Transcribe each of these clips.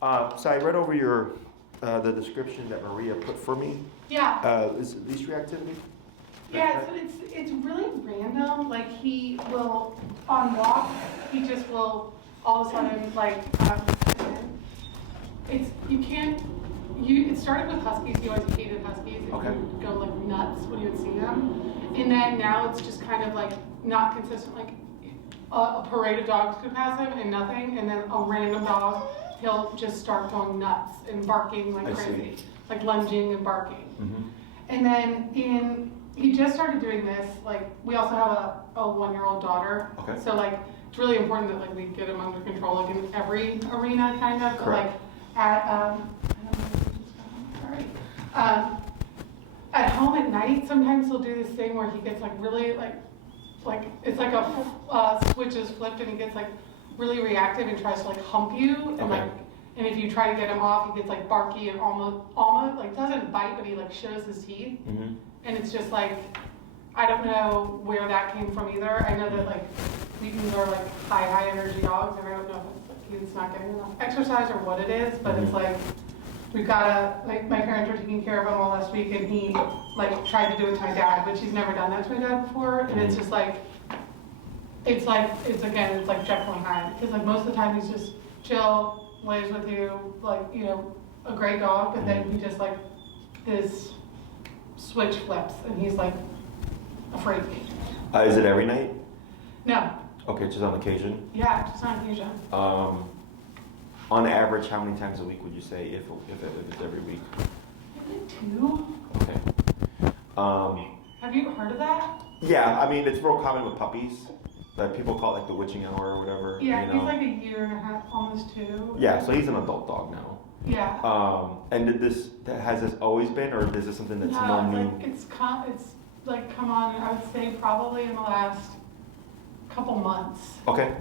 So I read over your the description that Maria put for me. Yeah. Is it leash reactivity? Yeah, so it's really random. Like he will, on walk, he just will all of a sudden like, it started with huskies. He always hated huskies. And Okay. he would go like nuts when you would see them. And then now it's just kind of like not consistent. Like a parade of dogs could pass him and nothing. And then a random dog, he'll just start going nuts and barking like crazy. Like lunging and barking. Mm-hmm. And then he just started doing this. Like we also have a 1-year-old daughter. Okay. So like it's really important that like we get him under control, like in every arena, kind of. But, like at I don't know. Sorry. At home at night, sometimes he'll do this thing where he gets like really like it's like a switch is flipped and he gets like really reactive and tries to like hump you and like. And if you try to get him off, he gets like barky and almost like doesn't bite, but he like shows his teeth. Mm-hmm. And it's just like, I don't know where that came from either. I know that like Wheatons are like high energy dogs, and I don't know if it's like he's not getting enough exercise or what it is, but mm-hmm. It's like we've got my parents were taking care of him all last week, and he like tried to do it to my dad, but he's never done that to my dad before, and it's just like it's like Jekyll and Hyde, because like most of the time he's just chill. Lays with you, like, you know, a great dog, but then he just like this switch flips and he's like a freak. Is it every night? No. Okay, just on occasion? Yeah, just on occasion. On average, how many times a week would you say if it's every week? Maybe 2. Okay. Have you heard of that? Yeah, I mean, it's real common with puppies. Like people call it like the witching hour or whatever. Yeah, you know? He's like 1.5 years, almost 2. Yeah, so he's an adult dog now. Yeah. And has this always been, or is this something that's more new? It's like come on, I would say probably in the last couple months. Okay.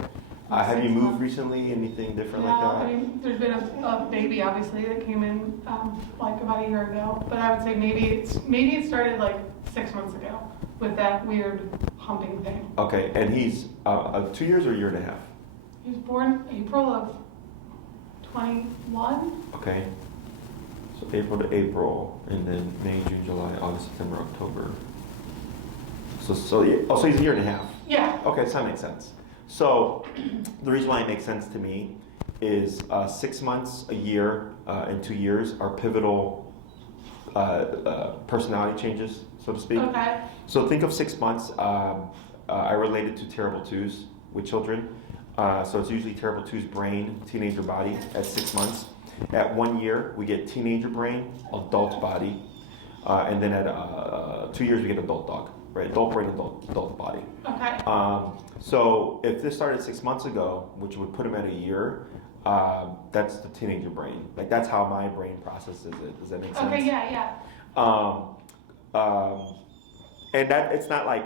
Have you moved recently? Anything different like that? I mean, there's been a baby obviously that came in like about 1 year ago, but I would say maybe it started like 6 months ago with that weird humping thing. Okay, and he's 2 years or 1.5 years? He was born April of 21. Okay, so April to April, and then May, June, July, August, September, October. So yeah. Oh, so he's 1.5 years. Yeah. Okay, so that makes sense. So the reason why it makes sense to me is 6 months, a year, and 2 years are pivotal personality changes, so to speak. Okay. So think of 6 months. I relate it to terrible twos with children. So it's usually terrible two's brain, teenager body at 6 months. At 1 year, we get teenager brain, adult body, and then at 2 years we get adult dog, right? Adult brain, adult body. Okay. So if this started 6 months ago, which would put him at 1 year, that's the teenager brain. Like that's how my brain processes it. Does that make sense? Okay. Yeah. And that it's not like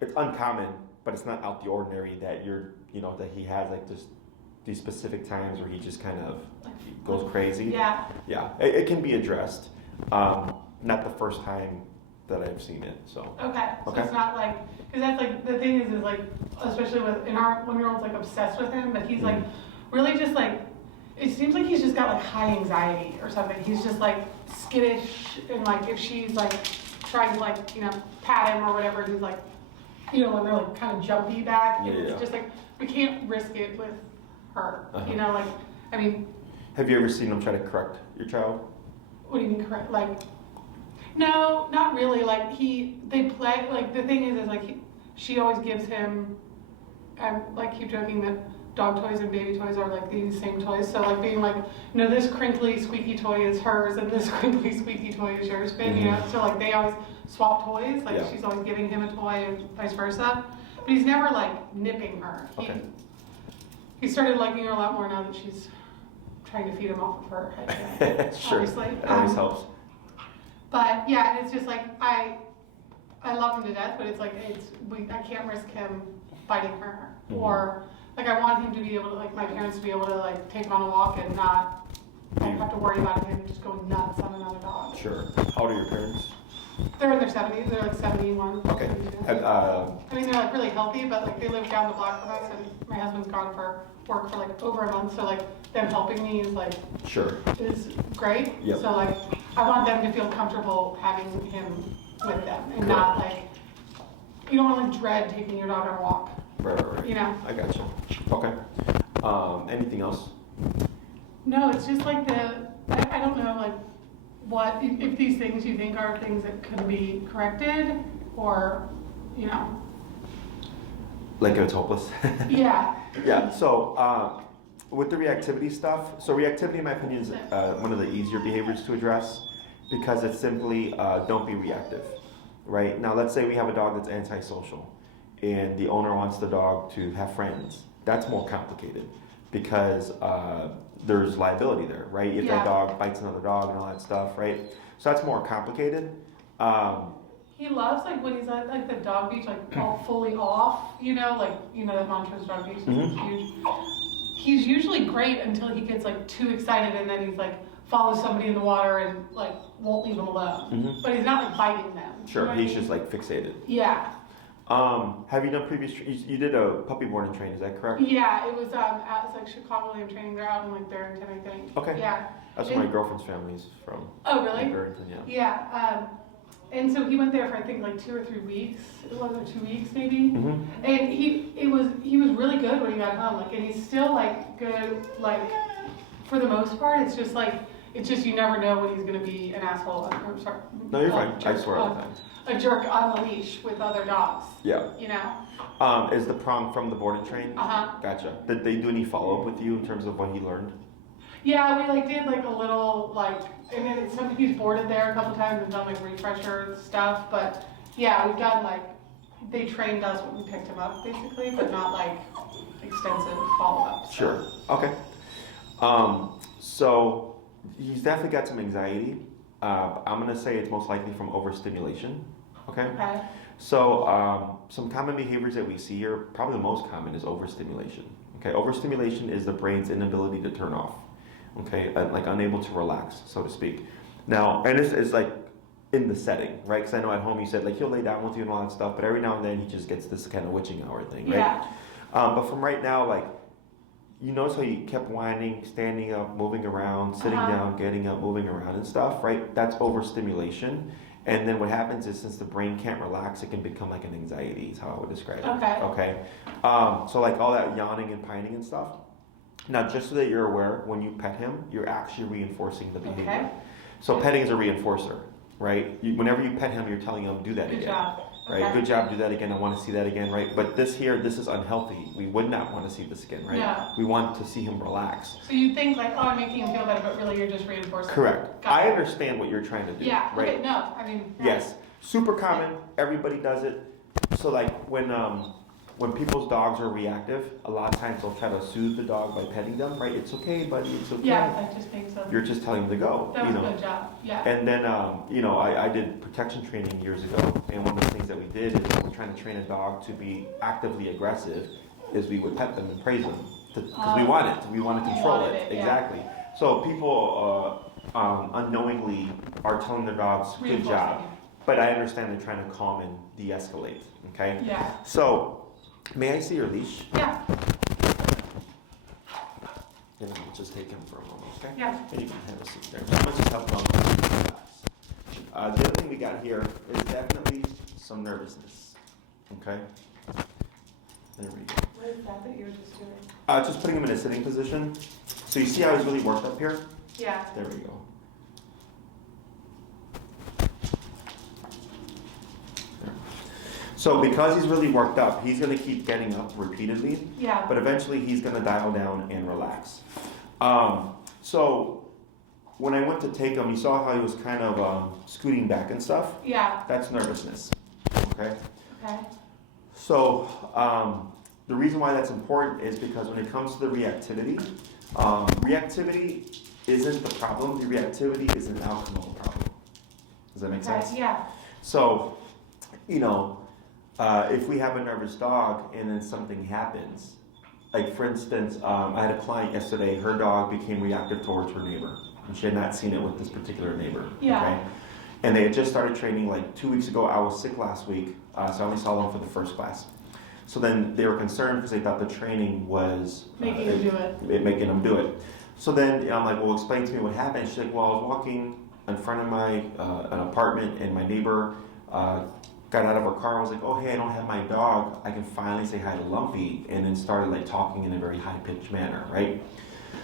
it's uncommon, but it's not out the ordinary that that he has like just these specific times where he just kind of goes crazy. Yeah. Yeah. It can be addressed. Not the first time that I've seen it. So. Okay. So it's not like, because that's like the thing is like, especially in our 1-year-old's like obsessed with him, but he's like really just like, it seems like he's just got like high anxiety or something. He's just like skittish, and like if she's like trying to like pat him or whatever, he's like when they're like kind of jumpy back, and it's just like we can't risk it with her. Like I mean. Have you ever seen him try to correct your child? What do you mean correct? Like. No, not really. Like they play. Like the thing is like she always gives him. I like keep joking that dog toys and baby toys are like these same toys. So like being like, this crinkly squeaky toy is hers, and this crinkly squeaky toy is yours, babe. So like they always swap toys. Like she's always giving him a toy and vice versa. But he's never like nipping her. He started liking her a lot more now that she's trying to feed him off of her head. Sure, obviously. That always helps. But yeah, it's just like I love him to death, but it's like I can't risk him biting her, or like I want him to be able to, like my parents to be able to like take him on a walk and not have to worry about him just going nuts on another dog. Sure. How old are your parents? They're in their 70s. They're like 71. Okay. 72. I mean, they're like really healthy, but like they live down the block from us, and my husband's gone for work for like over a month, so like them helping me is like Sure. is great. Yep. So like I want them to feel comfortable having him with them, and not like you don't want to like dread taking your dog on a walk. Right. You know. I got you. Okay. Anything else? No, it's just like I don't know like what if these things you think are things that could be corrected or you know. Like it's hopeless. Yeah. Yeah. So with the reactivity stuff, so reactivity, in my opinion, is one of the easier behaviors to address because it's simply don't be reactive, right? Now, let's say we have a dog that's antisocial, and the owner wants the dog to have friends. That's more complicated because there's liability there, right? If that dog bites another dog and all that stuff, right? So that's more complicated. He loves like when he's at like the dog beach, like all fully off, you know, like that Montrose dog beach is huge. He's usually great until he gets like too excited, and then he's like follows somebody in the water and like won't leave them alone. But he's not like biting them. Sure, You know he's what I just mean? like fixated. Yeah. Have you done previous? You did a puppy boarding training, is that correct? Yeah, it was it's like Chicagoland training. They're out in like Barrington, I think. Okay. Yeah. That's where my girlfriend's family is from. Oh really? Barrington, yeah. Yeah. And so he went there for I think like 2 or 3 weeks. It was or 2 weeks maybe. And he was really good when he got home. Like, and he's still like good. Like, for the most part, it's just you never know when he's gonna be an asshole. Or, sorry, No, you're fine. jerk, I swear all the time. a jerk on the leash with other dogs. Yeah. You know. Is the prong from the boarding train? Gotcha. Did they do any follow up with you in terms of what he learned? Yeah, we like did like a little like, and then something he's boarded there a couple times and done like refresher stuff. But yeah, we've done like they trained us when we picked him up basically, but not like extensive follow ups. Sure. Okay. So he's definitely got some anxiety. I'm gonna say it's most likely from overstimulation. Okay. Okay. So some common behaviors that we see here, probably the most common is overstimulation. Okay. Overstimulation is the brain's inability to turn off. Okay, like unable to relax, so to speak. Now, and this is like in the setting, right? Because I know at home you said like he'll lay down with you and all that stuff, but every now and then he just gets this kind of witching hour thing, right? Yeah. But from right now, like you notice how he kept whining, standing up, moving around, sitting down, getting up, moving around and stuff, right? That's overstimulation. And then what happens is since the brain can't relax, it can become like an anxiety, is how I would describe it. Okay. Okay. So like all that yawning and pining and stuff. Now, just so that you're aware, when you pet him, you're actually reinforcing the behavior. Okay. So petting is a reinforcer, right? Whenever you pet him, you're telling him, do that Good again. job. Right? Okay. Good job, do that again. I want to see that again, right? But this is unhealthy. We would not want to see this again, right? Yeah. We want to see him relax. So you think like, oh, I'm making him feel better, but really you're just reinforcing. Correct. Got I it. understand what you're trying to do. Yeah. Right? Okay. No. I mean. Yeah. Yes. Super common. Everybody does it. So like when people's dogs are reactive, a lot of times they'll try to soothe the dog by petting them, right? It's okay, buddy, it's okay. Yeah. I just think so. You're just telling them to go. That was a good job. Yeah. And then, I did protection training years ago, and one of the things that we did is when we're trying to train a dog to be actively aggressive, is we would pet them and praise them because we want it. We want to control wanted it. it, yeah. Exactly. So people unknowingly are telling their dogs, "Good Reinforcing job," it. but I understand they're trying to calm and de-escalate. Okay. Yeah. So, may I see your leash? Yeah. And then we'll just take him for a moment, okay? Yeah. And you can have a seat there. So I'm gonna just help him out. The other thing we got here is definitely some nervousness. Okay? There we go. What is that you were just doing? Just putting him in a sitting position. So you see how he's really worked up here? Yeah. There we go. There. So because he's really worked up, he's gonna keep getting up repeatedly. Yeah. But eventually he's going to dial down and relax. So when I went to take him, you saw how he was kind of scooting back and stuff? Yeah. That's nervousness. Okay? Okay. So the reason why that's important is because when it comes to the reactivity, reactivity isn't the problem. The reactivity is an outcome of the problem. Does that make sense? Yeah. So, if we have a nervous dog and then something happens, like for instance, I had a client yesterday, her dog became reactive towards her neighbor, and she had not seen it with this particular neighbor. Yeah. Okay? And they had just started training like 2 weeks ago. I was sick last week, so I only saw them for the first class. So then they were concerned because they thought the training was Making them do it. So then I'm like, well, explain to me what happened. She's like, well, I was walking in front of my an apartment, and my neighbor got out of her car and was like, oh, hey, I don't have my dog. I can finally say hi to Lumpy, and then started like talking in a very high-pitched manner, right?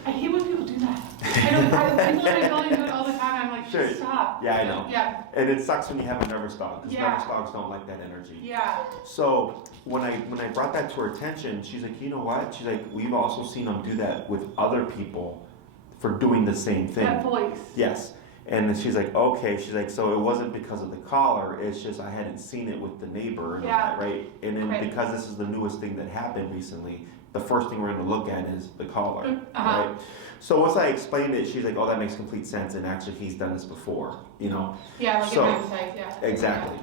I hate when people do that. People in my building do it all the time. I'm like, Sure. stop. Yeah, I know. Yeah. And it sucks when you have a nervous dog, because Yeah. nervous dogs don't like that energy. Yeah. So when I brought that to her attention, she's like, you know what? She's like, we've also seen them do that with other people for doing the same thing. That voice. Yes. And then she's like, okay. She's like, so it wasn't because of the collar. It's just I hadn't seen it with the neighbor and all Yeah. that, right? And then Right. because this is the newest thing that happened recently, the first thing we're going to look at is the collar, right? So once I explained it, she's like, oh, that makes complete sense. And actually, he's done this before, you know? Yeah, like So- in hindsight, yeah. Exactly.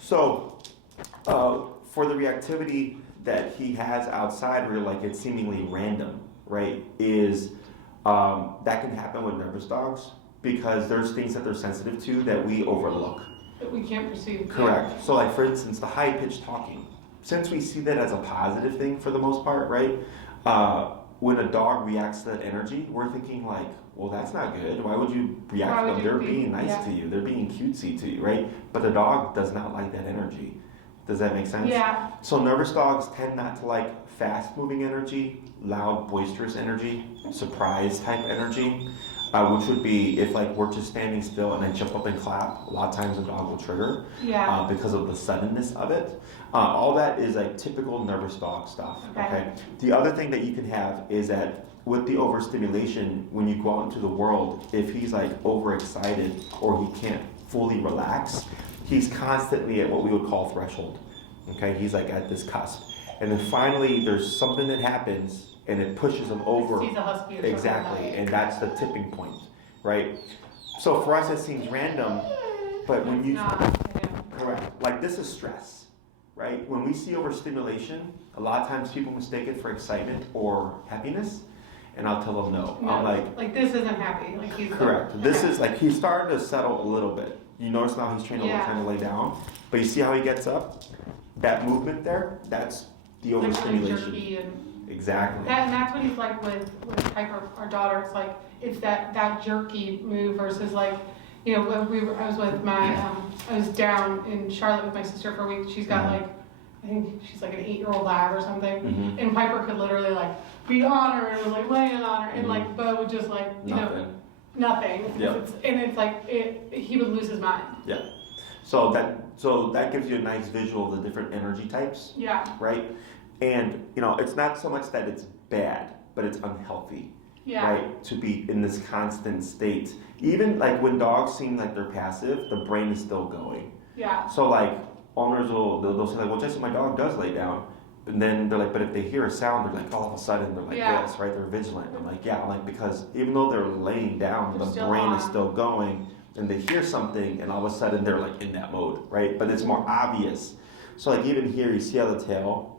So for the reactivity that he has outside, where like it's seemingly random, right? Is that can happen with nervous dogs because there's things that they're sensitive to that we overlook. That we can't perceive. Correct. So like for instance, the high pitched talking. Since we see that as a positive thing for the most part, right? When a dog reacts to that energy, we're thinking like, well, that's not good. Why would you react Why to would them? you They're be- being nice yeah. to you. They're being cutesy to you, right? But the dog does not like that energy. Does that make sense? Yeah. So nervous dogs tend not to like fast-moving energy, loud, boisterous energy, surprise type energy, which would be if like we're just standing still and I jump up and clap. A lot of times the dog will trigger Yeah. because of the suddenness of it. All that is like typical nervous dog stuff. Okay. The other thing that you can have is that with the overstimulation, when you go out into the world, if he's like overexcited or he can't fully relax, he's constantly at what we would call threshold. Okay, he's like at this cusp. And then finally there's something that happens and it pushes him over. He's a husky or something Exactly, like that. and that's the tipping point, right? So for us it seems random, but when It's you not, yeah. correct, like this is stress, right? When we see overstimulation, a lot of times people mistake it for excitement or happiness, and I'll tell them no. No, I'm like, this isn't happy. Like he's correct. This is like he's starting to settle a little bit. You notice now he's trying to lay down, but you see how he gets up? That movement there, that's the like really overstimulation. jerky and Exactly. and that's what he's like with Piper, our daughter. It's like it's that jerky move versus like, you know, when I was with my I was down in Charlotte with my sister for a week. She's got like, I think she's like an 8-year-old lab or something, Mhm. and Piper could literally like be on her and was like laying on her, and like Bo would just like nothing. Yeah. It's like he would lose his mind. Yeah. So that gives you a nice visual of the different energy types, Yeah. right? And you know, it's not so much that it's bad, but it's unhealthy, Yeah. right? To be in this constant state. Even like when dogs seem like they're passive, the brain is still going. Yeah. So like owners they'll say like, well, Jesse, my dog does lay down. And then they're like, but if they hear a sound, they're like, all of a sudden they're like Yeah. this, right? They're vigilant. I'm like, yeah, I'm like, because even though they're laying down, They're the still brain is on. still going, and they hear something, and all of a sudden they're like in that mode, right? But it's more obvious. So like even here, you see how the tail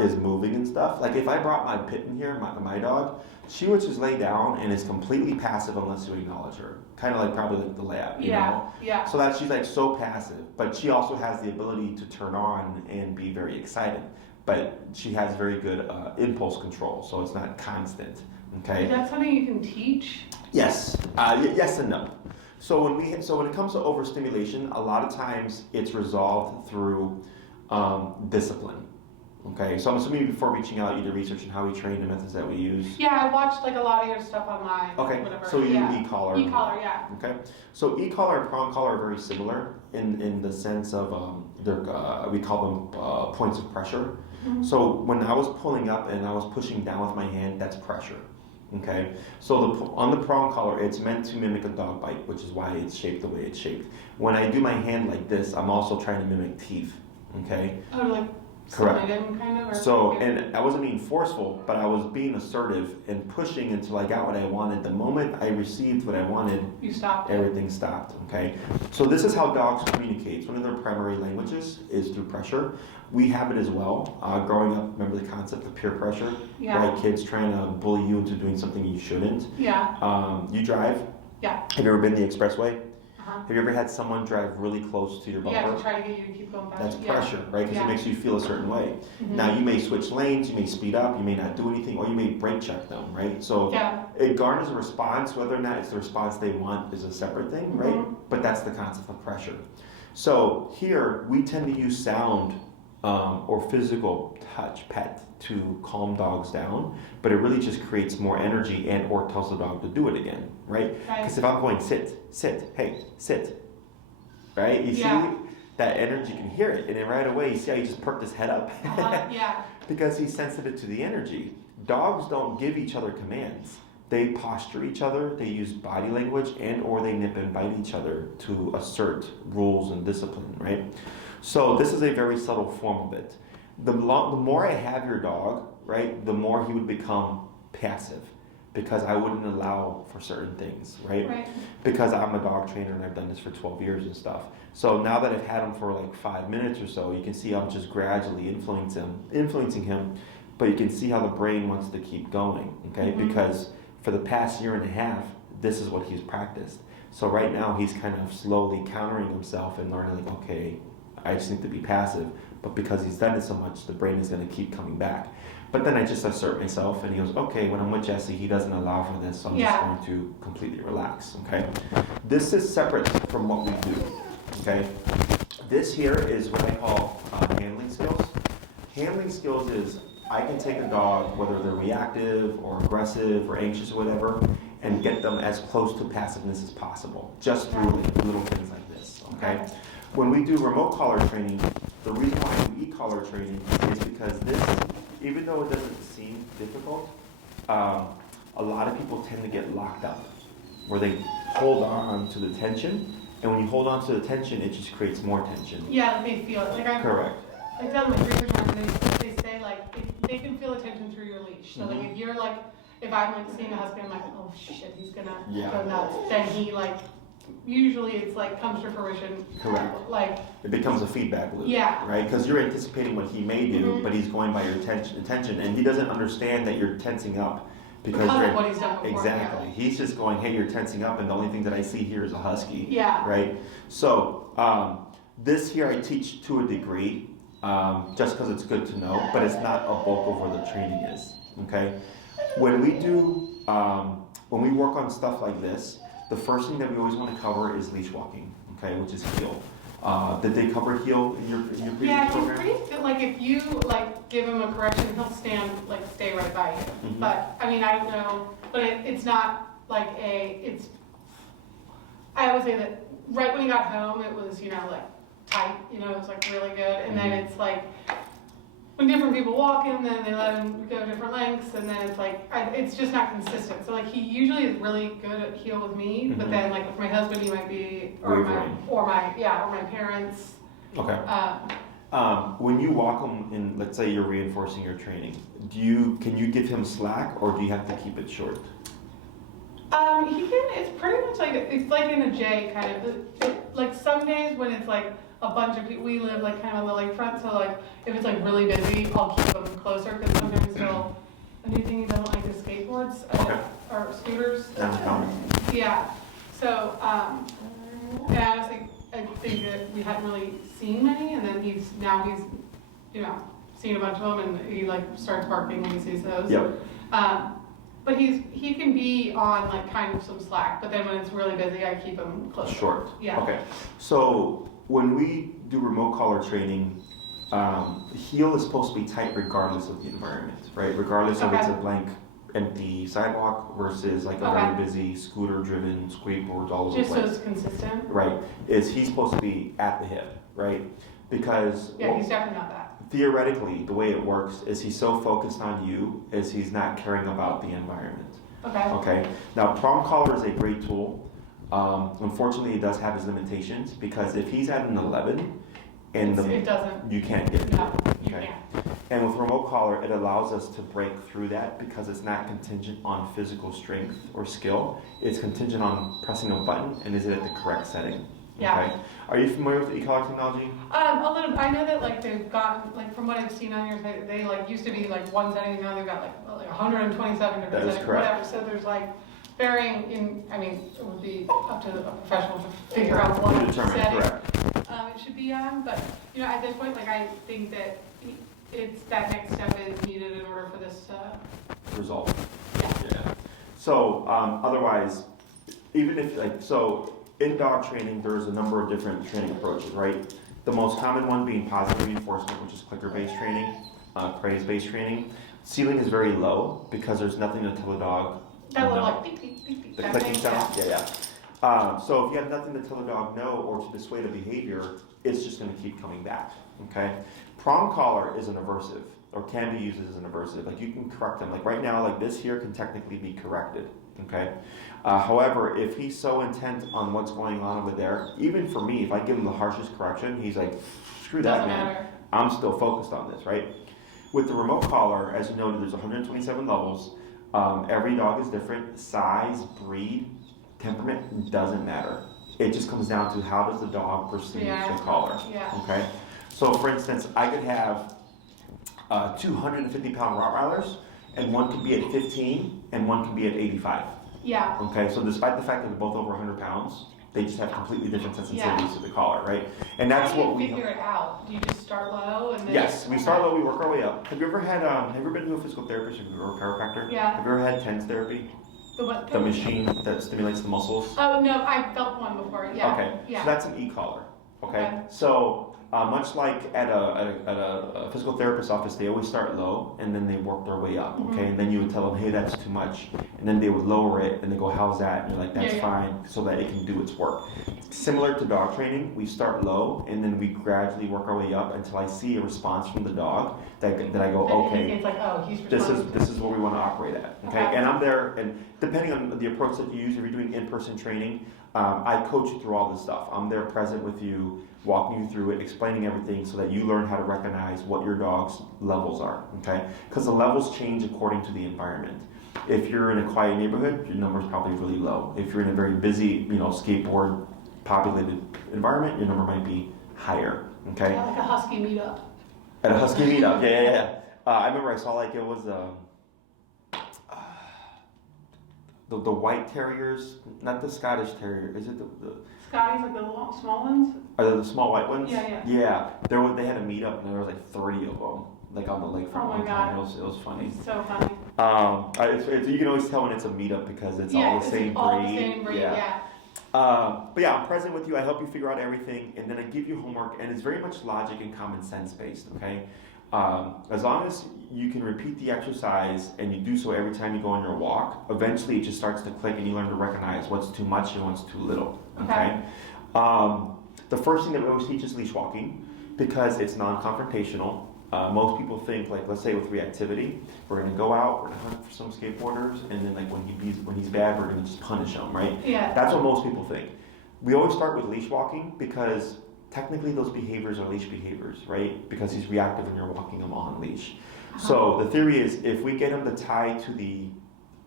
is moving and stuff. Like if I brought my pit in here, my dog, she would just lay down and is completely passive unless you acknowledge her. Kind of like probably like the lab, you know? Yeah. So that she's like so passive, but she also has the ability to turn on and be very excited. But she has very good impulse control, so it's not constant. Okay. Is that something you can teach? Yes. Yes and no. So when it comes to overstimulation, a lot of times it's resolved through discipline. Okay. So I'm assuming before reaching out, you did research on how we train the methods that we use. Yeah, I watched like a lot of your stuff online. Okay. Whatever. So you yeah. do e-collar. E-collar, yeah. Okay. So e-collar and prong collar are very similar in the sense of we call them points of pressure. Mm-hmm. So when I was pulling up and I was pushing down with my hand, that's pressure. Okay. So on the prong collar, it's meant to mimic a dog bite, which is why it's shaped the way it's shaped. When I do my hand like this, I'm also trying to mimic teeth. Okay. Oh, like Correct. slide in kind of? Or So, and I wasn't being forceful, but I was being assertive and pushing until I got what I wanted. The moment I received what I wanted, you stopped. everything stopped, okay? So this is how dogs communicate. One of their primary languages is through pressure. We have it as well. Growing up, remember the concept of peer pressure? Yeah. Right? Kids trying to bully you into doing something you shouldn't. Yeah. You drive? Yeah. Have you ever been the expressway? Have you ever had someone drive really close to your bumper? Yeah, to try to get you to keep going faster. That's pressure, right? Because Yeah. it makes you feel a certain way. Now, you may switch lanes, you may speed up, you may not do anything, or you may brake check them, right? So it garners a response. Whether or not it's the response they want is a separate thing, right? But that's the concept of pressure. So here, we tend to use sound or physical touch, pet, to calm dogs down, but it really just creates more energy and or tells the dog to do it again, right? Because if I'm going sit, hey, sit, right? You see that energy, you can hear it, and then right away you see how he just perked his head up? Because he's sensitive to the energy. Dogs don't give each other commands. They posture each other, they use body language, and or they nip and bite each other to assert rules and discipline, right? So this is a very subtle form of it. The more I have your dog, right, the more he would become passive, because I wouldn't allow for certain things, right? Because I'm a dog trainer and I've done this for 12 years and stuff. So now that I've had him for like 5 minutes or so, you can see I'm just gradually influencing him, but you can see how the brain wants to keep going, okay? Because for the past year and a half, this is what he's practiced. So right now he's kind of slowly countering himself and learning, like, okay, I just need to be passive. But because he's done it so much, the brain is going to keep coming back. But then I just assert myself, and he goes, okay, when I'm with Jesse, he doesn't allow for this, so I'm just going to completely relax, okay? This is separate from what we do, okay? This here is what I call handling skills. Handling skills is I can take a dog, whether they're reactive or aggressive or anxious or whatever, and get them as close to passiveness as possible, just through little things like this, okay? When we do remote collar training, the reason why we do e-collar training is because this, even though it doesn't seem difficult, a lot of people tend to get locked up, where they hold on to the tension, and when you hold on to the tension, it just creates more tension. Yeah, like they feel it. Like Correct. I've done like research on it, they say like they can feel the tension through your leash. So like if you're like, if I'm like seeing a husky, I'm like, oh shit, he's gonna go nuts. Then he like, usually it's like comes to fruition. Correct. Like it becomes a feedback loop. Yeah. Right? Because you're anticipating what he may do, but he's going by your attention, and he doesn't understand that you're tensing up because of what he's done before. Exactly. He's just going, hey, you're tensing up, and the only thing that I see here is a husky. Yeah. Right. So this here I teach to a degree, just because it's good to know, but it's not a bulk of where the training is. Okay. When we do, when we work on stuff like this, the first thing that we always want to cover is leash walking, okay, which is heel. Did they cover heel in your previous program? Yeah, he's pretty good. Like if you like give him a correction, he'll stay right by you. But I mean, I don't know, but it's not like I always say that right when he got home, it was, like tight, it was like really good. And then it's like, when different people walk in, then they let him go different lengths, and then it's like, it's just not consistent. So like he usually is really good at heel with me, but then like with my husband, he might be, or my parents. Okay. When you walk him in, let's say you're reinforcing your training, can you give him slack, or do you have to keep it short? He can. It's pretty much like it's like in a J kind of. Like some days when it's like a bunch of people, we live like kind of on the lakefront, so like if it's like really busy, I'll keep them closer because sometimes he'll. A new thing he doesn't like is skateboards or scooters. Yeah. So and honestly, I think that we hadn't really seen many, and then he's seen a bunch of them, and he like starts barking when he sees those. Yep. But he can be on like kind of some slack, but then when it's really busy, I keep him close. Short. Yeah. Okay. So when we do remote collar training, heel is supposed to be tight regardless of the environment, right? Regardless if it's a blank, empty sidewalk versus like a very busy scooter-driven skateboards all over the place. Just so it's consistent. Right. He's supposed to be at the hip, right? Because he's definitely not that. Theoretically, the way it works is he's so focused on you as he's not caring about the environment. Okay. Now, prong collar is a great tool. Unfortunately, it does have its limitations because if he's at an 11, it doesn't. You can't get it. No, you can't. And with remote collar, it allows us to break through that because it's not contingent on physical strength or skill. It's contingent on pressing a button and is it at the correct setting. Yeah. Okay. Are you familiar with the e-collar technology? A little. I know that like they've gotten like from what I've seen on your site, they like used to be like one setting, and now they've got like 127 different That is settings, correct. whatever. So there's like varying I mean, it would be up to a professional to figure out what Determine, setting correct. it should be on, but, you know, at this point, like, I think that that next step is needed in order for this to. Result. Yeah. So, otherwise, even if, like, so in dog training, there's a number of different training approaches, right? The most common one being positive reinforcement, which is clicker-based training, praise-based training. Ceiling is very low because there's nothing to tell the dog. That little, like, beep, beep, beep, beep. The clicking sound? Yeah. So if you have nothing to tell the dog no or to dissuade a behavior, it's just going to keep coming back, okay? Prong collar is an aversive, or can be used as an aversive. Like, you can correct them. Like right now, like this here can technically be corrected, okay? However, if he's so intent on what's going on over there, even for me, if I give him the harshest correction, he's like, screw that, Doesn't man. matter. I'm still focused on this, right? With the remote collar, as you noted, there's 127 levels. Every dog is different. Size, breed, temperament, doesn't matter. It just comes down to how does the dog perceive the collar, okay? So for instance, I could have 250-pound Rottweilers, and one could be at 15, and one could be at 85. Yeah. Okay, so despite the fact that they're both over 100 pounds, they just have completely different sensitivities to the collar, right? And that's How do you what we figure it out? Do you just start low and then? Yes, we start low, we work our way up. Have you ever been to a physical therapist or a chiropractor? Yeah. Have you ever had TENS therapy? The what? The machine that stimulates the muscles? Oh, no, I felt one before, yeah. Okay, Yeah. so that's an e-collar, okay? Okay. So, much like at a physical therapist's office, they always start low and then they work their way up, okay? And then you would tell them, hey, that's too much. And then they would lower it and they go, how's that? And you're like, that's fine, so that it can do its work. Similar to dog training, we start low and then we gradually work our way up until I see a response from the dog that I go, okay, It's like, oh, he's this responsive. is what we want to operate at, okay? And I'm there, and depending on the approach that you use, if you're doing in-person training, I coach you through all this stuff. I'm there present with you, walking you through it, explaining everything so that you learn how to recognize what your dog's levels are, okay? Because the levels change according to the environment. If you're in a quiet neighborhood, your number's probably really low. If you're in a very busy, skateboard populated environment, your number might be higher, okay? Yeah, like a husky meetup. At a husky meetup, yeah. I remember I saw like it was the white terriers, not the Scottish terrier. Is it the Scotty's like the long, small ones? are they the small white ones? Yeah. Yeah, they had a meetup and there was like 30 of them, like on the lakefront. Oh my one time. God. It was funny. It's so funny. You can always tell when it's a meetup because it's all the same breed. all the same breed, yeah. But yeah, I'm present with you. I help you figure out everything, and then I give you homework, and it's very much logic and common sense based. Okay, as long as you can repeat the exercise and you do so every time you go on your walk, eventually it just starts to click, and you learn to recognize what's too much and what's too little. Okay. The first thing that we always teach is leash walking because it's non-confrontational. Most people think, like, let's say with reactivity, we're going to go out, we're going to hunt for some skateboarders, and then like when he's bad, we're going to just punish him, right? Yeah. That's what most people think. We always start with leash walking because technically those behaviors are leash behaviors, right? Because he's reactive when you're walking him on leash. So the theory is if we get him to tie to the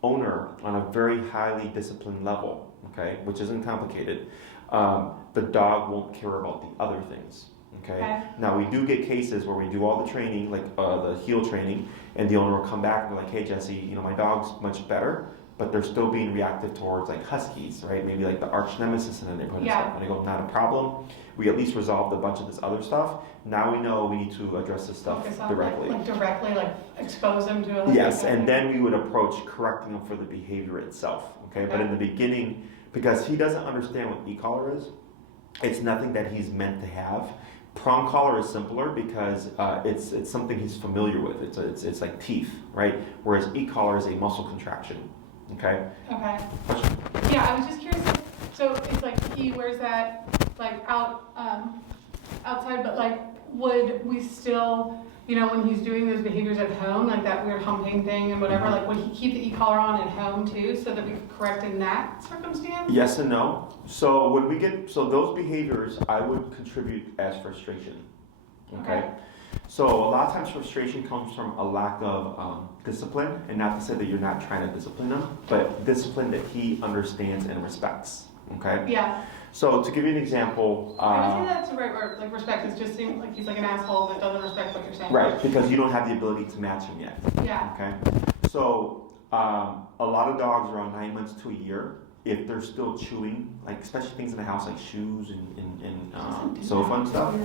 owner on a very highly disciplined level, okay, which isn't complicated, the dog won't care about the other things. Okay. Now we do get cases where we do all the training, like the heel training, and the owner will come back and be like, "Hey Jesse, my dog's much better, but they're still being reactive towards like huskies, right? Maybe like the arch nemesis in the neighborhood and stuff." And I go, "Not a problem. We at least resolved a bunch of this other stuff. Now we know we need to address this stuff directly." Like expose them to it. Yes, and then we would approach correcting them for the behavior itself. Okay, but in the beginning, because he doesn't understand what e-collar is, it's nothing that he's meant to have. Prong collar is simpler because it's something he's familiar with. It's like teeth, right? Whereas e-collar is a muscle contraction. Okay. Okay. Question? Yeah, I was just curious. So it's like he wears that like outside, but like would we still, when he's doing those behaviors at home, like that weird humping thing and whatever, like would he keep the e-collar on at home too, so that we could correct in that circumstance? Yes and no. So when we get those behaviors, I would contribute as frustration. Okay. So a lot of times frustration comes from a lack of discipline, and not to say that you're not trying to discipline him, but discipline that he understands and respects. Okay. Yeah. So to give you an example, I would say that's the right word. Like respect is just seems like he's like an asshole that doesn't respect what you're saying. Right, because you don't have the ability to match him yet. Yeah. Okay. So A lot of dogs around 9 months to a year, if they're still chewing, like especially things in the house like shoes and sofa and stuff,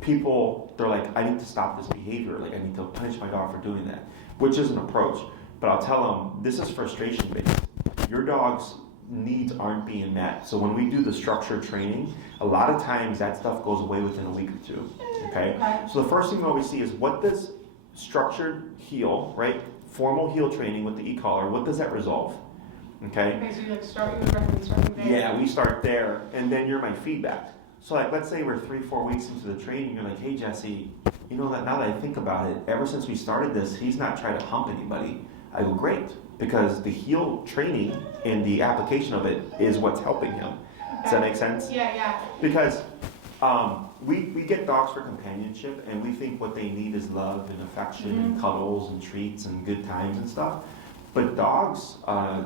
they're like, I need to stop this behavior. Like I need to punish my dog for doing that, which is an approach. But I'll tell them this is frustration based. Your dog's needs aren't being met. So when we do the structured training, a lot of times that stuff goes away within a week or two. Okay. So the first thing we always see is what does structured heel, right? Formal heel training with the e-collar, what does that resolve? Okay, so you like starting there. Yeah, we start there, and then you're my feedback. So like, let's say we're 3-4 weeks into the training, you're like, hey Jesse, you know that now that I think about it, ever since we started this, he's not tried to hump anybody. I go, great, because the heel training and the application of it is what's helping him. Does that make sense? Yeah. Because we get dogs for companionship, and we think what they need is love and affection and cuddles and treats and good times and stuff. But dogs,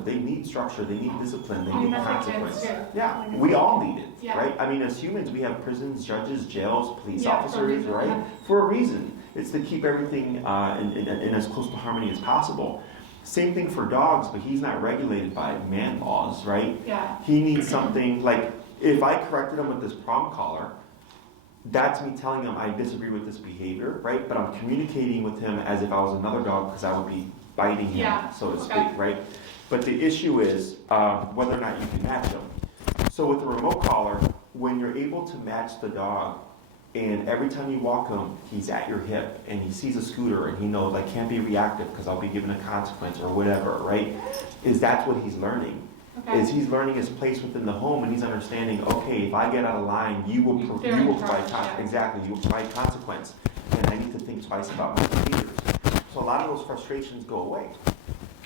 they need structure, they need discipline, they need consequence. Yeah, we all need it, right? I mean, as humans, we have prisons, judges, jails, police officers, right? For a reason. It's to keep everything in as close to harmony as possible. Same thing for dogs, but he's not regulated by man laws, right? Yeah. He needs something like, if I corrected him with this prong collar, that's me telling him I disagree with this behavior, right? But I'm communicating with him as if I was another dog because I would be biting him, so to speak, right? But the issue is whether or not you can match him. So with the remote collar, when you're able to match the dog, and every time you walk him, he's at your hip, and he sees a scooter, and he knows I can't be reactive because I'll be given a consequence or whatever, right? That's what he's learning. Is he's learning his place within the home, and he's understanding, okay, if I get out of line, you will provide exactly, you will provide consequence, and I need to think twice about my behaviors. So a lot of those frustrations go away.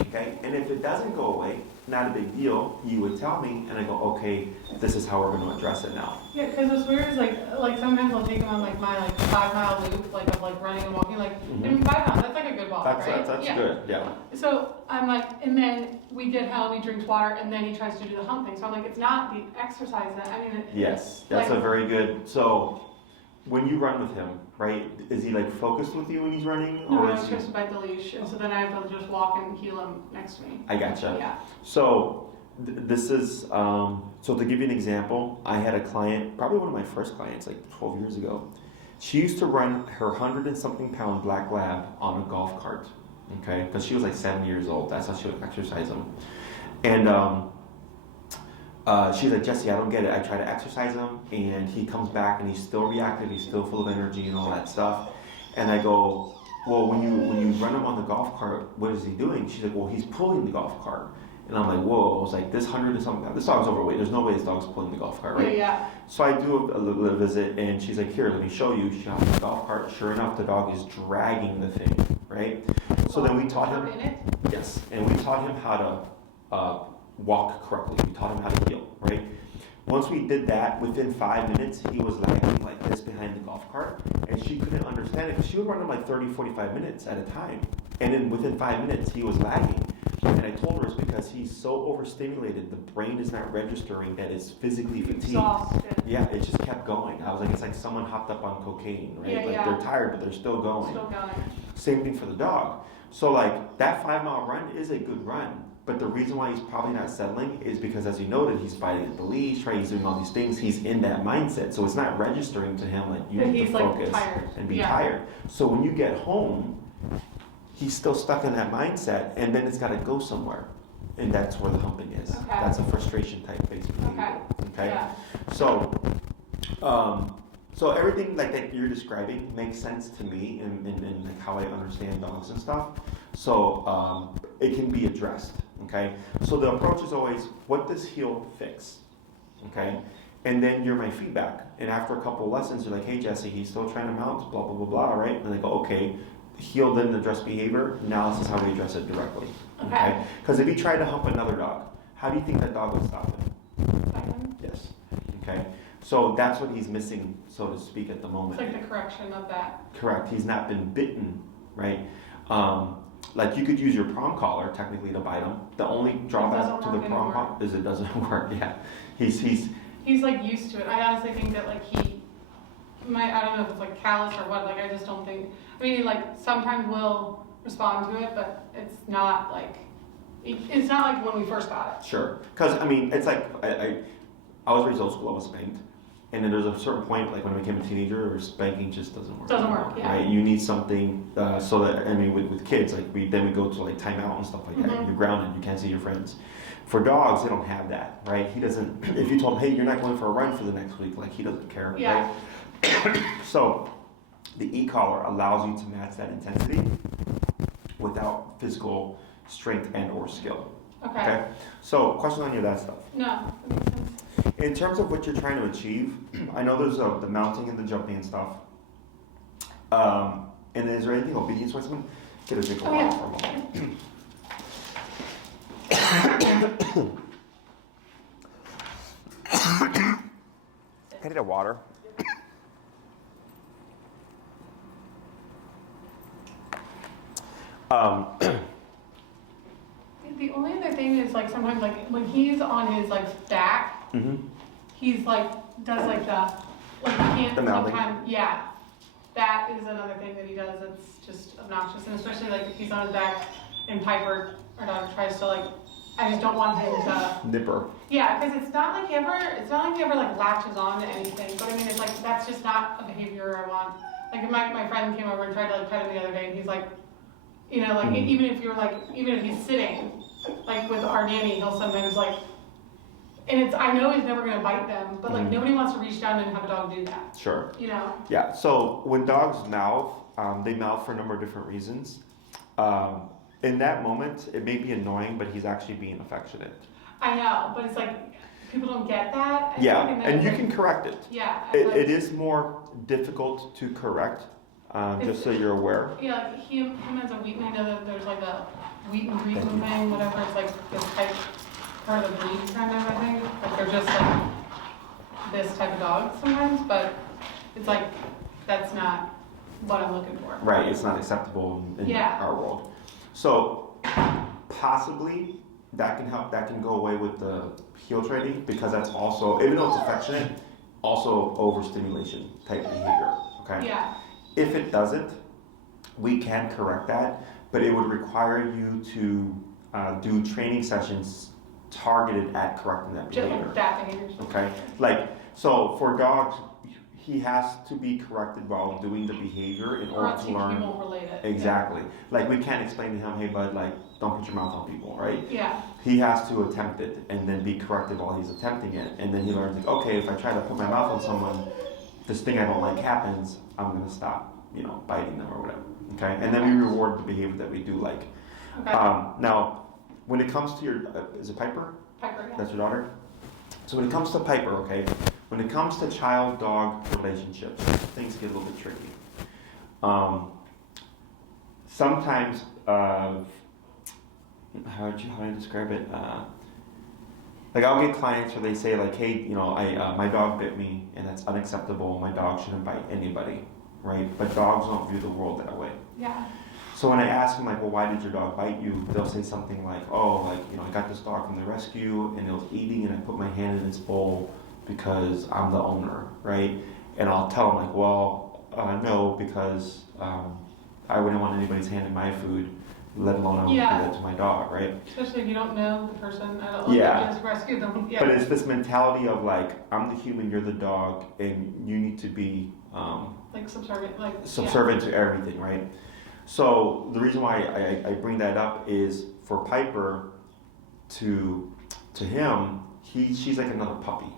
Okay, and if it doesn't go away, not a big deal. You would tell me, and I go, okay, this is how we're going to address it now. Yeah, because what's weird is like sometimes I'll take them on like my 5 mile loop, like of like running and walking, like and 5 miles. That's like a good walk, right? That's good. Yeah. So I'm like, and then we get home, he drinks water, and then he tries to do the humping. So I'm like, it's not the exercise that I mean. Yes, that's like, a very good. So when you run with him, right? Is he like focused with you when he's running? No, I was just by the leash, and so then I have to just walk and heel him next to me. I gotcha. Yeah. So this is so to give you an example, I had a client, probably one of my first clients, like 12 years ago. She used to run her 100 and something pound black lab on a golf cart, okay? Because she was like 7 years old. That's how she would exercise him, and she's like, Jesse, I don't get it. I try to exercise him, and he comes back, and he's still reactive. He's still full of energy and all that stuff. And I go, well, when you run him on the golf cart, what is he doing? She's like, well, he's pulling the golf cart. And I'm like, whoa. I was like, this 100 and something. This dog's overweight. There's no way this dog's pulling the golf cart, right? Yeah. So I do a little visit, and she's like, here, let me show you. She hops on the golf cart. Sure enough, the dog is dragging the thing, right? So then we taught him. Yes, and we taught him how to walk correctly. We taught him how to heel, right? Once we did that, within 5 minutes, he was lagging like this behind the golf cart, and she couldn't understand it because she would run him like 30, 45 minutes at a time. And then within 5 minutes, he was lagging. And I told her it's because he's so overstimulated, the brain is not registering that it's physically fatigued. Exhausted. Yeah, it just kept going. I was like, it's like someone hopped up on cocaine, right? They're tired, but they're still going. Same thing for the dog. So like that 5 mile run is a good run. But the reason why he's probably not settling is because, as you noted, he's fighting at the leash, right? He's doing all these things. He's in that mindset. So it's not registering to him like you need to focus and be tired. So when you get home, he's still stuck in that mindset, and then it's got to go somewhere. And that's where the humping is. Okay. That's a frustration type based behavior. Okay? Yeah. So, so everything like that you're describing makes sense to me in like how I understand dogs and stuff. So it can be addressed. Okay, so the approach is always, what does heel fix? Okay, and then you're my feedback. And after a couple of lessons, you're like, hey Jesse, he's still trying to mount, blah, blah, blah, blah, right? And they go, okay, heel didn't address behavior, now this is how we address it directly. Okay, because if he tried to hump another dog, how do you think that dog would stop him? Yes. Okay, so that's what he's missing, so to speak, at the moment. It's like the correction of that. Correct, he's not been bitten, right? Like you could use your prong collar technically to bite him. The only drawback to the prong collar is it doesn't work. Yeah, he's like used to it. I honestly think that like he might, I don't know if it's like callous or what. Like I just don't think. I mean, like sometimes will respond to it, but it's not like It's not like when we first got it. Sure. Because, I mean, it's like, I was raised old school, I was spanked. And then there's a certain point, like when I became a teenager, where spanking just doesn't work. Doesn't work, yeah. Right? You need something so that, I mean, with kids, like then we go to like timeout and stuff like that. Mhm. You're grounded, you can't see your friends. For dogs, they don't have that, right? He doesn't, if you told him, hey, you're not going for a run for the next week, like he doesn't care, Yeah. right? So the e-collar allows you to match that intensity without physical strength and or skill. Okay. So question on you that stuff. No, that makes sense. In terms of what you're trying to achieve, I know there's the mounting and the jumping and stuff. And is there anything obedience-wise? I'm gonna get a drink of water for a moment. Can I get a water? The only other thing is like sometimes like when he's on his like back, he's like does like the like he can't The mouthing. sometimes yeah. That is another thing that he does that's just obnoxious, and especially like if he's on his back and Piper, our dog, tries to like, I just don't want him to. Nipper. Yeah, because it's not like he ever like latches on to anything. But I mean, it's like that's just not a behavior I want. Like if my friend came over and tried to like pet him the other day, and he's like, you know, like even if he's sitting, like with our nanny, he'll sometimes like. And it's, I know he's never gonna bite them, but like nobody wants to reach down and have a dog do that. Sure. You know? Yeah, so when dogs mouth, they mouth for a number of different reasons. In that moment, it may be annoying, but he's actually being affectionate. I know, but it's like, people don't get that. Yeah, then and you like, can correct it. Yeah. It is more difficult to correct, just so you're aware. Yeah, like him as a Wheaton, I know that there's like a Wheaton Wheaton thing, whatever, it's like this type, part of the breed kind of, I think. Like they're just like this type of dog sometimes, but it's like, that's not what I'm looking for. Right, it's not acceptable in our world. So possibly that can help, that can go away with the heel training, because that's also, even though it's affectionate, also overstimulation type behavior, okay? Yeah. If it doesn't, we can correct that, but it would require you to do training sessions targeted at correcting that Just behavior. like that behavior. Okay, like, so for dogs, he has to be corrected while doing the behavior in Or order else to he learn. won't relate it. Exactly. Like, we can't explain to him, hey bud, like, don't put your mouth on people, right? Yeah. He has to attempt it and then be corrected while he's attempting it. And then he learns, like, okay, if I try to put my mouth on someone, this thing I don't like happens, I'm gonna stop, biting them or whatever, okay? And then we reward the behavior that we do like. Okay. Now, when it comes to your, is it Piper? Piper, yeah. That's your daughter? So when it comes to Piper, okay, when it comes to child-dog relationships, things get a little bit tricky. Sometimes, how do I describe it? Like I'll get clients where they say like, hey, my dog bit me and that's unacceptable. My dog shouldn't bite anybody, right? But dogs don't view the world that way. Yeah. So when I ask them like, well, why did your dog bite you? They'll say something like, oh, like, I got this dog from the rescue and it was eating and I put my hand in its bowl because I'm the owner, right? And I'll tell them like, well, no, because I wouldn't want anybody's hand in my food, let alone I would do that to my dog, right? Especially if you don't know the person. I don't just rescue them. Yeah. But it's this mentality of like, I'm the human, you're the dog, and you need to be like subservient, to everything, right? So the reason why I bring that up is for Piper, to him, she's like another puppy,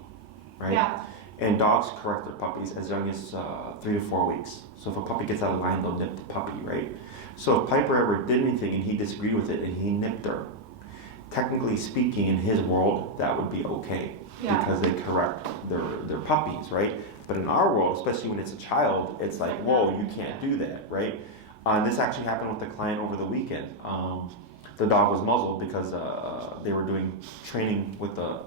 right? Yeah. And dogs correct their puppies as young as 3 to 4 weeks. So if a puppy gets out of line, they'll nip the puppy, right? So if Piper ever did anything and he disagreed with it and he nipped her, technically speaking, in his world, that would be okay. Yeah. Because they correct their puppies, right? But in our world, especially when it's a child, it's like, whoa, you can't do that, right? And this actually happened with a client over the weekend. The dog was muzzled because they were doing training with the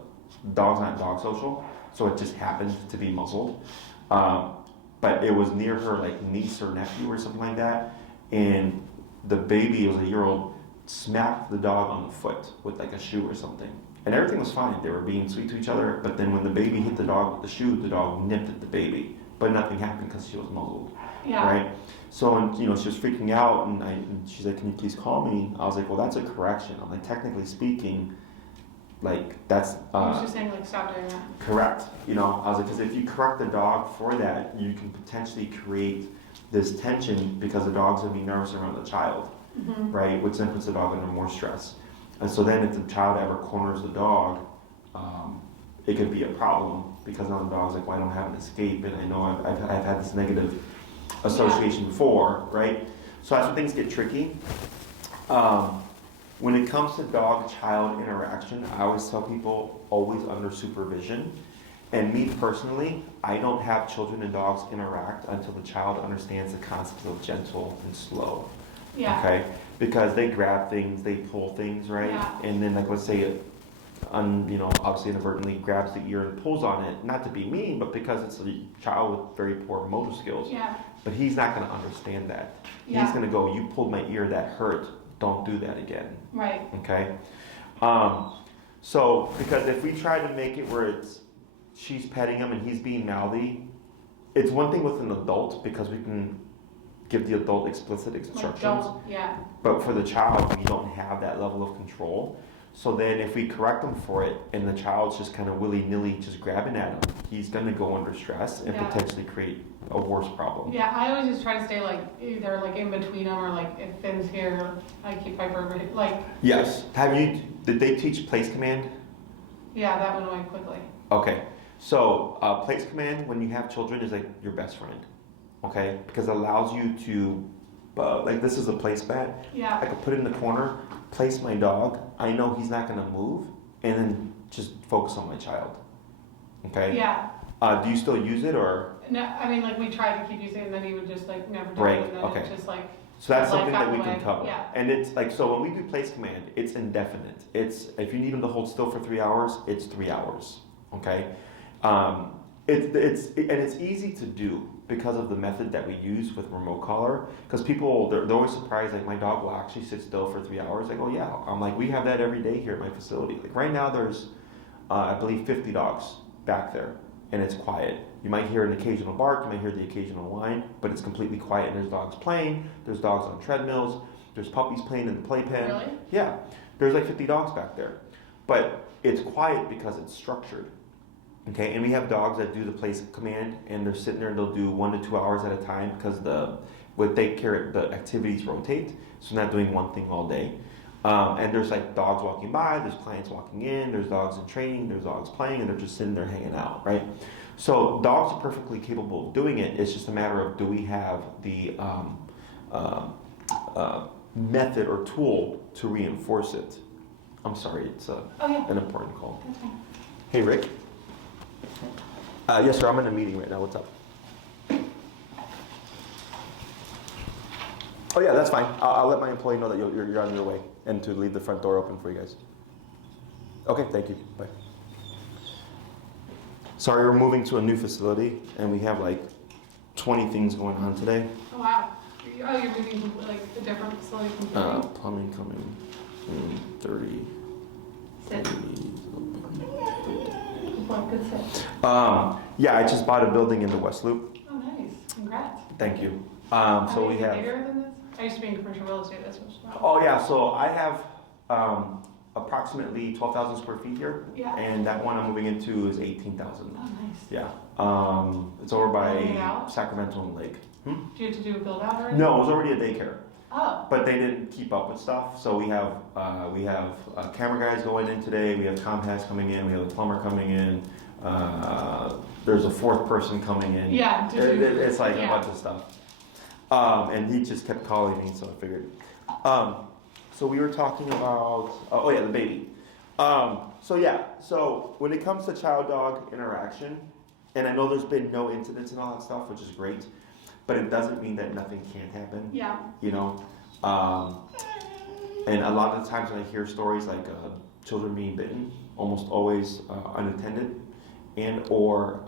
Dogs Not Dog Social, so it just happened to be muzzled. But it was near her like niece or nephew or something like that, and the baby, it was a year-old, smacked the dog on the foot with like a shoe or something. And everything was fine. They were being sweet to each other, but then when the baby hit the dog with the shoe, the dog nipped at the baby. But nothing happened because she was muzzled. Yeah. right? So, and, she was freaking out, and she's like, "Can you please call me?" I was like, "Well, that's a correction." I'm like, technically speaking, like that's I was just saying, like, stop doing that. correct. I was like, because if you correct the dog for that, you can potentially create this tension because the dog's gonna be nervous around the child, Mm-hmm. right? Which then puts the dog under more stress. And so then if the child ever corners the dog, it could be a problem because now the dog's like, well, I don't have an escape, and I know I've had this negative association before, right? So that's when things get tricky. When it comes to dog-child interaction, I always tell people always under supervision. And me personally, I don't have children and dogs interact until the child understands the concept of gentle and slow. Yeah. Okay? Because they grab things, they pull things, right? Yeah. And then, like, let's say it, obviously inadvertently grabs the ear and pulls on it, not to be mean, but because it's a child with very poor motor skills. Yeah. But he's not going to understand that. Yeah. He's going to go, "You pulled my ear, that hurt. Don't do that again." Right. Okay? So, because if we try to make it where she's petting him and he's being mouthy, it's one thing with an adult because we can give the adult explicit instructions. Like, yeah. But for the child, we don't have that level of control. So then if we correct them for it and the child's just kind of willy-nilly just grabbing at him, he's going to go under stress and potentially create a worse problem. Yeah, I always just try to stay like either like in between them or like if Finn's here, I keep Piper over here. Like, Yes. Did they teach place command? yeah, that went away quickly. Okay. So place command when you have children is like your best friend. Okay? Because it allows you to, like this is a place mat. Yeah. I could put it in the corner, place my dog. I know he's not going to move, and then just focus on my child. Okay? Yeah. Do you still use it or? No, I mean, like we tried to keep using it and then he would just like never do Break, it and then okay. it's just like. So that's life something got that we away. can cover. Yeah. And it's like, so when we do place command, it's indefinite. It's, if you need him to hold still for 3 hours, it's 3 hours. Okay? It's easy to do because of the method that we use with remote collar. Because people, they're always surprised, like my dog will actually sit still for 3 hours. I go, yeah. I'm like, we have that every day here at my facility. Like right now there's, I believe 50 dogs back there and it's quiet. You might hear an occasional bark, you might hear the occasional whine, but it's completely quiet and there's dogs playing, there's dogs on treadmills, there's puppies playing in the playpen. Really? Yeah, there's like 50 dogs back there. But it's quiet because it's structured. Okay, and we have dogs that do the place command and they're sitting there and they'll do 1 to 2 hours at a time because the activities rotate, so they're not doing one thing all day. And there's like dogs walking by, there's clients walking in, there's dogs in training, there's dogs playing, and they're just sitting there hanging out, right? So dogs are perfectly capable of doing it. It's just a matter of do we have the method or tool to reinforce it. I'm sorry, it's an important call. That's fine. Hey, Rick. Yes, sir. I'm in a meeting right now. What's up? Oh yeah, that's fine. I'll let my employee know that you're on your way and to leave the front door open for you guys. Okay, thank you. Bye. Sorry, we're moving to a new facility and we have like 20 things going on today. Oh, wow. Oh, you're moving to like a different facility completely? Plumbing coming in 30. Sit. 30. Good sit. Yeah, I just bought a building in the West Loop. Oh, nice. Congrats. Thank you. How So many we have. bigger than this? I used to be in commercial real estate. That's what's about. Oh yeah, so I have approximately 12,000 square feet here, Yeah. and that one I'm moving into is 18,000. Oh, nice. Yeah, it's over Building it by out? Sacramento and Lake. Do you have to do a build out or anything? No, it was already a daycare, Oh. but they didn't keep up with stuff. So we have camera guys going in today. We have Comcast coming in. We have a plumber coming in. There's a fourth person coming in. Yeah. It's like yeah. a bunch of stuff. And he just kept calling me, so I figured. So we were talking about, the baby. So when it comes to child-dog interaction, and I know there's been no incidents and all that stuff, which is great, but it doesn't mean that nothing can't happen. Yeah. You know? And a lot of the times when I hear stories like children being bitten, almost always unattended, and or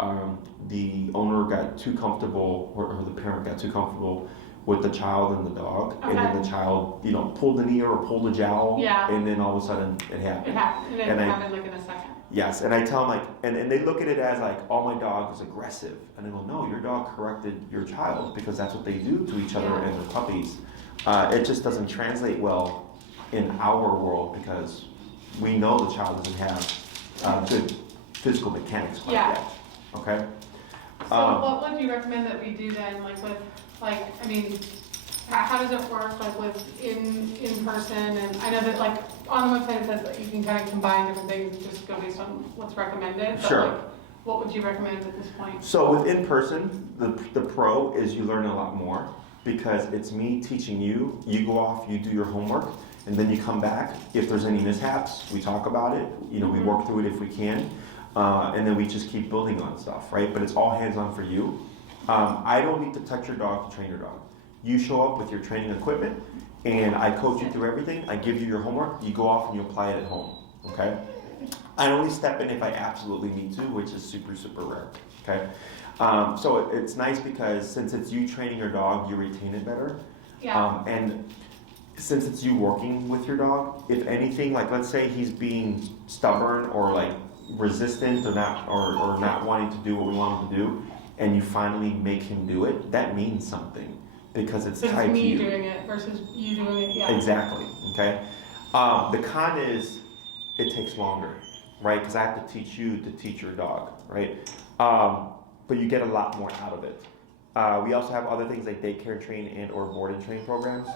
the owner got too comfortable, or the parent got too comfortable with the child and the dog, and then the child, pulled an ear or pulled a jowl, Yeah. and then all of a sudden it happened. It happened. It And I- happened like in a second. Yes, and I tell them like, and they look at it as like, oh, my dog is aggressive. And I go, no, your dog corrected your child because that's what they do to each other and their puppies. It just doesn't translate well in our world because we know the child doesn't have good physical mechanics quite yet. Okay? So what would you recommend that we do then, like with, like, I mean, how does it work, like with in person? And I know that like on the website it says that you can kind of combine different things, just go based on what's recommended. But Sure. like, what would you recommend at this point? So with in person, the pro is you learn a lot more because it's me teaching you. You go off, you do your homework, and then you come back. If there's any mishaps, we talk about it. You know, we work through it if we can, and then we just keep building on stuff, right? But it's all hands-on for you. I don't need to touch your dog to train your dog. You show up with your training equipment, and I coach you through everything. I give you your homework. You go off and you apply it at home. Okay? I only step in if I absolutely need to, which is super, super rare. Okay? So it's nice because since it's you training your dog, you retain it better. Yeah. And since it's you working with your dog, if anything, like let's say he's being stubborn or like resistant or not wanting to do what we want him to do, and you finally make him do it, that means something because it's tied to you. It's me doing it versus you doing it. Yeah. Exactly. Okay. The con is it takes longer, right? Because I have to teach you to teach your dog, right? But you get a lot more out of it. We also have other things like daycare train and or board and train programs,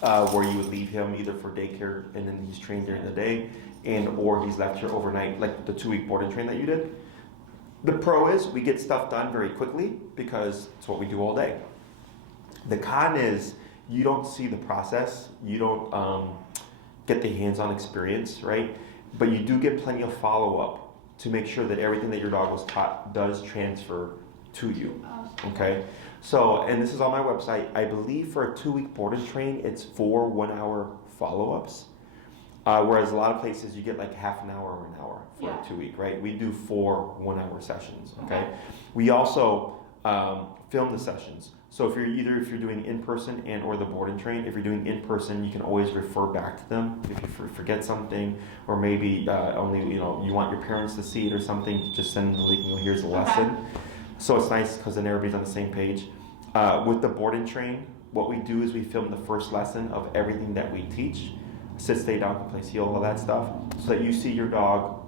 where you would leave him either for daycare and then he's trained during the day, and or he's left here overnight, like the 2-week board and train that you did. The pro is we get stuff done very quickly because it's what we do all day. The con is you don't see the process, you don't get the hands-on experience, right? But you do get plenty of follow-up to make sure that everything that your dog was taught does transfer to you, okay? So, and this is on my website, I believe for a 2-week board and train, it's 4 1-hour follow-ups. Whereas a lot of places you get like half an hour or an hour for a 2-week, right? We do 4 1-hour sessions, okay? We also film the sessions. So if you're doing in person and or the board and train, if you're doing in person, you can always refer back to them if you forget something, or maybe only you want your parents to see it or something. Just send them the link. Here's the lesson. So it's nice because then everybody's on the same page. With the board and train, what we do is we film the first lesson of everything that we teach. Sit, stay down, place, heel, all that stuff, so that you see your dog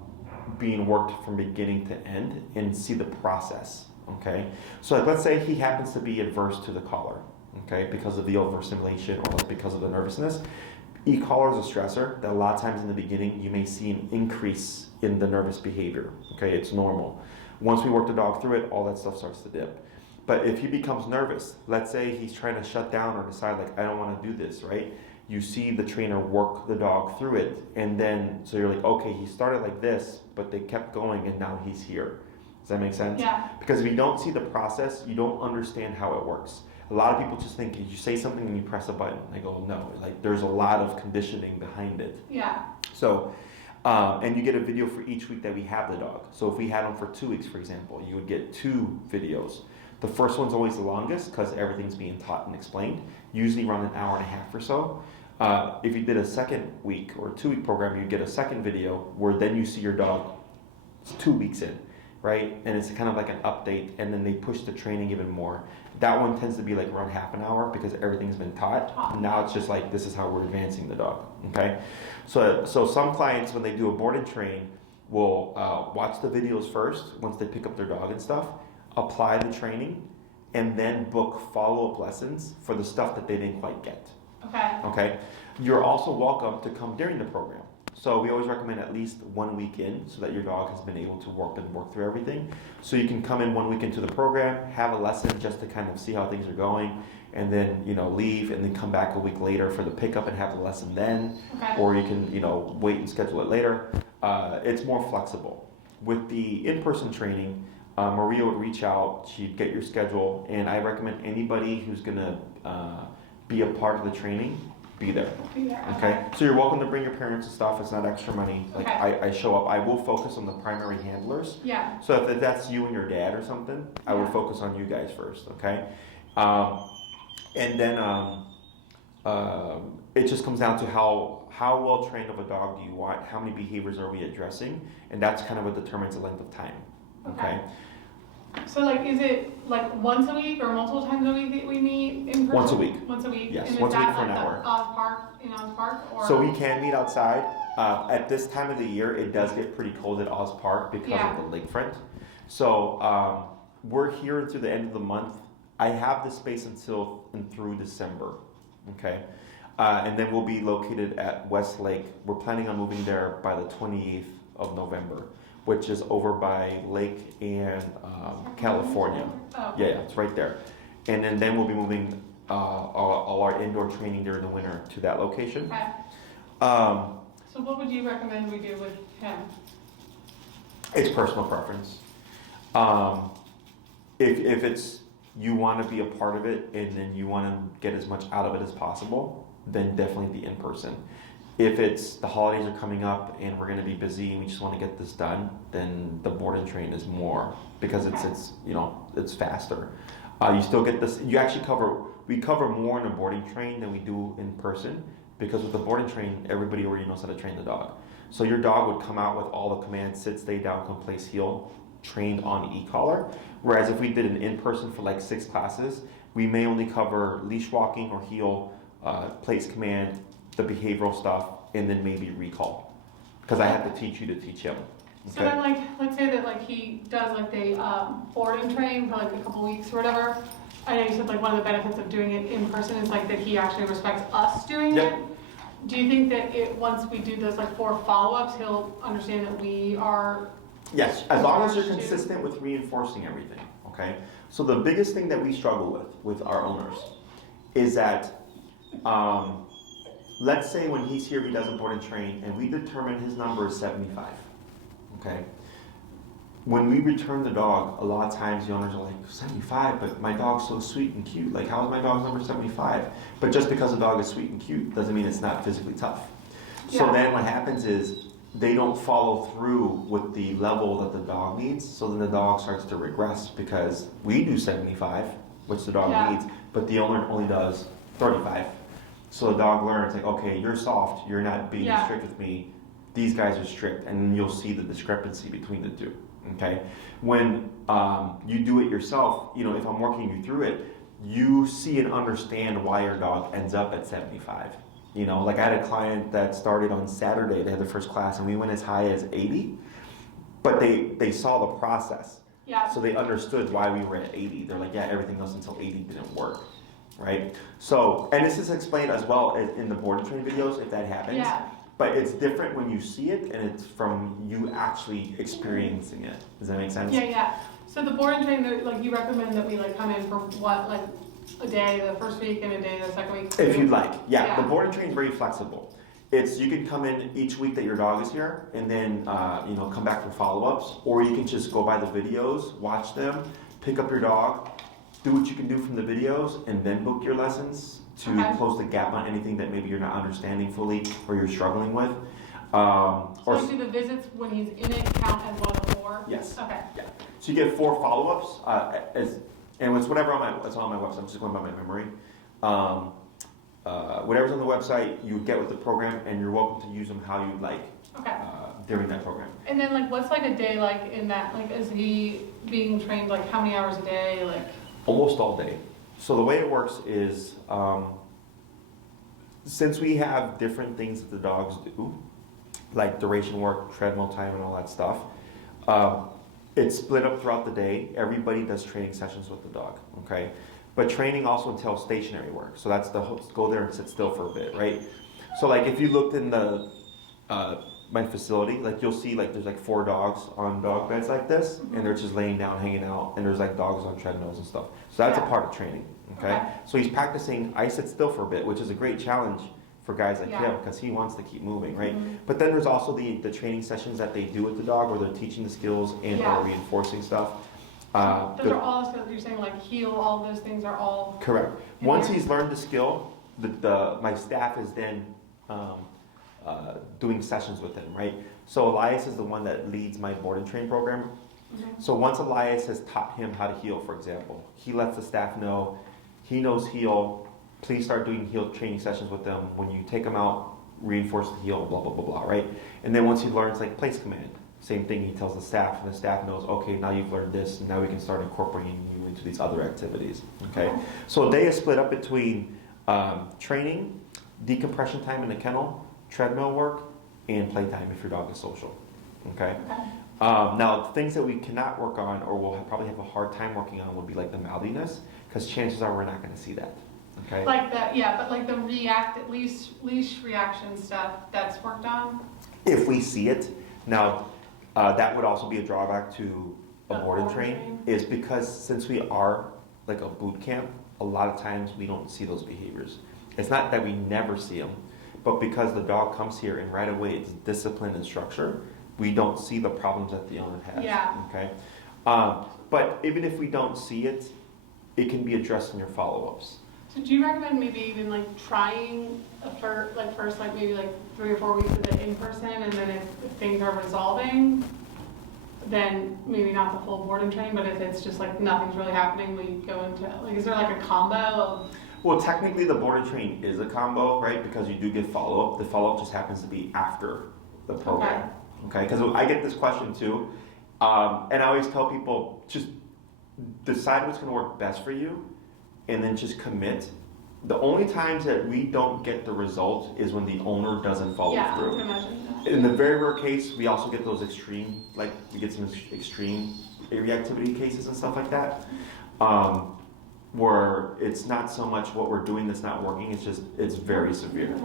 being worked from beginning to end and see the process. Okay, so let's say he happens to be adverse to the collar, okay, because of the overstimulation or because of the nervousness. E-collar is a stressor that a lot of times in the beginning you may see an increase in the nervous behavior. Okay, it's normal. Once we work the dog through it, all that stuff starts to dip. But if he becomes nervous, let's say he's trying to shut down or decide like, I don't want to do this, right? You see the trainer work the dog through it, and then so you're like, okay, he started like this, but they kept going and now he's here. Does that make sense? Yeah. Because if you don't see the process, you don't understand how it works. A lot of people just think you say something and you press a button. They go, no, like there's a lot of conditioning behind it. Yeah. So, and you get a video for each week that we have the dog. So if we had him for 2 weeks, for example, you would get 2 videos. The first one's always the longest because everything's being taught and explained, usually around an hour and a half or so. If you did a second week or 2-week program, you'd get a second video where then you see your dog 2 weeks in. Right? And it's kind of like an update, and then they push the training even more. That one tends to be like around half an hour because everything's been taught. Now it's just like, this is how we're advancing the dog, okay? So some clients, when they do a board and train, will watch the videos first, once they pick up their dog and stuff, apply the training, and then book follow-up lessons for the stuff that they didn't quite get. Okay? You're also welcome to come during the program. So we always recommend at least 1 week in so that your dog has been able to work through everything. So you can come in 1 week into the program, have a lesson just to kind of see how things are going, and then leave and then come back a week later for the pickup and have the lesson then. Or you can wait and schedule it later. It's more flexible. With the in-person training, Maria would reach out, she'd get your schedule, and I recommend anybody who's gonna be a part of the training be there. Okay? So you're welcome to bring your parents and stuff. It's not extra money. Like I show up. I will focus on the primary handlers. Yeah. So if that's you and your dad or something, I would focus on you guys first. Okay? And then it just comes down to how well trained of a dog do you want, how many behaviors are we addressing, and that's kind of what determines the length of time. Okay. So like, is it like once a week or multiple times a week that we meet in person? Once a week. Once a week? Yes, and once a week is for that an like hour. the Oz Park, in Oz Park? Or? So we can meet outside. At this time of the year, it does get pretty cold at Oz Park because of the lakefront. So we're here until the end of the month. I have the space until and through December. Okay. And then we'll be located at Westlake. We're planning on moving there by the 28th of November, which is over by Lake and California. Oh. Yeah, it's right there. And then we'll be moving all our indoor training during the winter to that location. Okay. So what would you recommend we do with him? It's personal preference. If it's you want to be a part of it and then you want to get as much out of it as possible, then definitely the in-person. If it's the holidays are coming up and we're going to be busy and we just want to get this done, then the board and train is more because it's faster. You still get this. We cover more in a boarding train than we do in person because with the boarding train, everybody already knows how to train the dog. So your dog would come out with all the commands: sit, stay down, come, place, heel, trained on e-collar. Whereas if we did an in-person for like 6 classes, we may only cover leash walking or heel, place command, the behavioral stuff, and then maybe recall. Because I have to teach you to teach him. Okay? So then, like, let's say that like he does like the board and train for like a couple weeks or whatever. I know you said like one of the benefits of doing it in person is like that he actually respects us doing it. Do you think that once we do those like 4 follow-ups, he'll understand that we are? Yes, as long as you're consistent with reinforcing everything. Okay. So the biggest thing that we struggle with our owners is that. Let's say when he's here, he doesn't board and train, and we determine his number is 75. Okay. When we return the dog, a lot of times the owners are like, 75, but my dog's so sweet and cute. Like, how is my dog's number 75? But just because a dog is sweet and cute doesn't mean it's not physically tough. So then what happens is they don't follow through with the level that the dog needs. So then the dog starts to regress because we do 75, which the dog needs, but the owner only does 35. So the dog learns, like, okay, you're soft, you're not being strict with me, these guys are strict, and you'll see the discrepancy between the two, okay? When you do it yourself, if I'm working you through it, you see and understand why your dog ends up at 75. Like I had a client that started on Saturday, they had their first class, and we went as high as 80, but they saw the process. Yeah. So they understood why we were at 80. They're like, yeah, everything else until 80 didn't work. Right? So, and this is explained as well in the board and train videos if that happens. Yeah. But it's different when you see it and it's from you actually experiencing it. Does that make sense? Yeah. So the board and train, like you recommend that we like come in for what, like a day the first week and a day the second week? If you'd like. Yeah. The board and train is very flexible. You can come in each week that your dog is here and then come back for follow-ups, or you can just go by the videos, watch them, pick up your dog, do what you can do from the videos, and then book your lessons to close the gap on anything that maybe you're not understanding fully or you're struggling with. So do the visits when he's in it count as one of the 4? Yes. Okay. Yeah. So you get 4 follow-ups, and it's whatever it's on my website. I'm just going by my memory. Whatever's on the website, you get with the program, and you're welcome to use them how you'd like during that program. And then, like, what's like a day like in that? Like, is he being trained like how many hours a day? Like. Almost all day. So the way it works is, since we have different things that the dogs do, like duration work, treadmill time, and all that stuff, it's split up throughout the day. Everybody does training sessions with the dog, okay? But training also entails stationary work. So that's go there and sit still for a bit, right? So like if you looked in my facility, like you'll see like there's like 4 dogs on dog beds like this, and they're just laying down, hanging out, and there's like dogs on treadmills and stuff. So that's a part of training, okay? So he's practicing I sit still for a bit, which is a great challenge for guys like him because he wants to keep moving, right? But then there's also the training sessions that they do with the dog where they're teaching the skills and or reinforcing stuff. Those are all skills you're saying, like heel, all those things are all correct. Once he's learned the skill, my staff is then doing sessions with him, right? So Elias is the one that leads my board and train program. So once Elias has taught him how to heel, for example, he lets the staff know he knows heel, please start doing heel training sessions with them. When you take them out, reinforce the heel, blah, blah, blah, blah, right? And then once he learns like place command, same thing, he tells the staff, and the staff knows, okay, now you've learned this, and now we can start incorporating you into these other activities, okay? So a day is split up between training, decompression time in the kennel, treadmill work, and playtime if your dog is social, okay? Now, things that we cannot work on or will probably have a hard time working on would be like the mouthiness, because chances are we're not going to see that, okay? Like the, yeah, but like the leash reaction stuff, that's worked on? If we see it, now that would also be a drawback to a board and train, is because since we are like a boot camp, a lot of times we don't see those behaviors. It's not that we never see them, but because the dog comes here and right away it's discipline and structure, we don't see the problems that the owner has. Yeah. Okay. But even if we don't see it, it can be addressed in your follow-ups. So do you recommend maybe even like trying first like maybe like 3 or 4 weeks of it in person, and then if things are resolving, then maybe not the full board and train, but if it's just like nothing's really happening, we go into like, is there like a combo of? Well, technically the board and train is a combo, right? Because you do get follow-up. The follow-up just happens to be after the program. Okay? Because I get this question too. And I always tell people, just decide what's going to work best for you and then just commit. The only times that we don't get the result is when the owner doesn't follow through. I can imagine that. In the very rare case, we also get those extreme, like we get some extreme reactivity cases and stuff like that, where it's not so much what we're doing that's not working, it's very severe,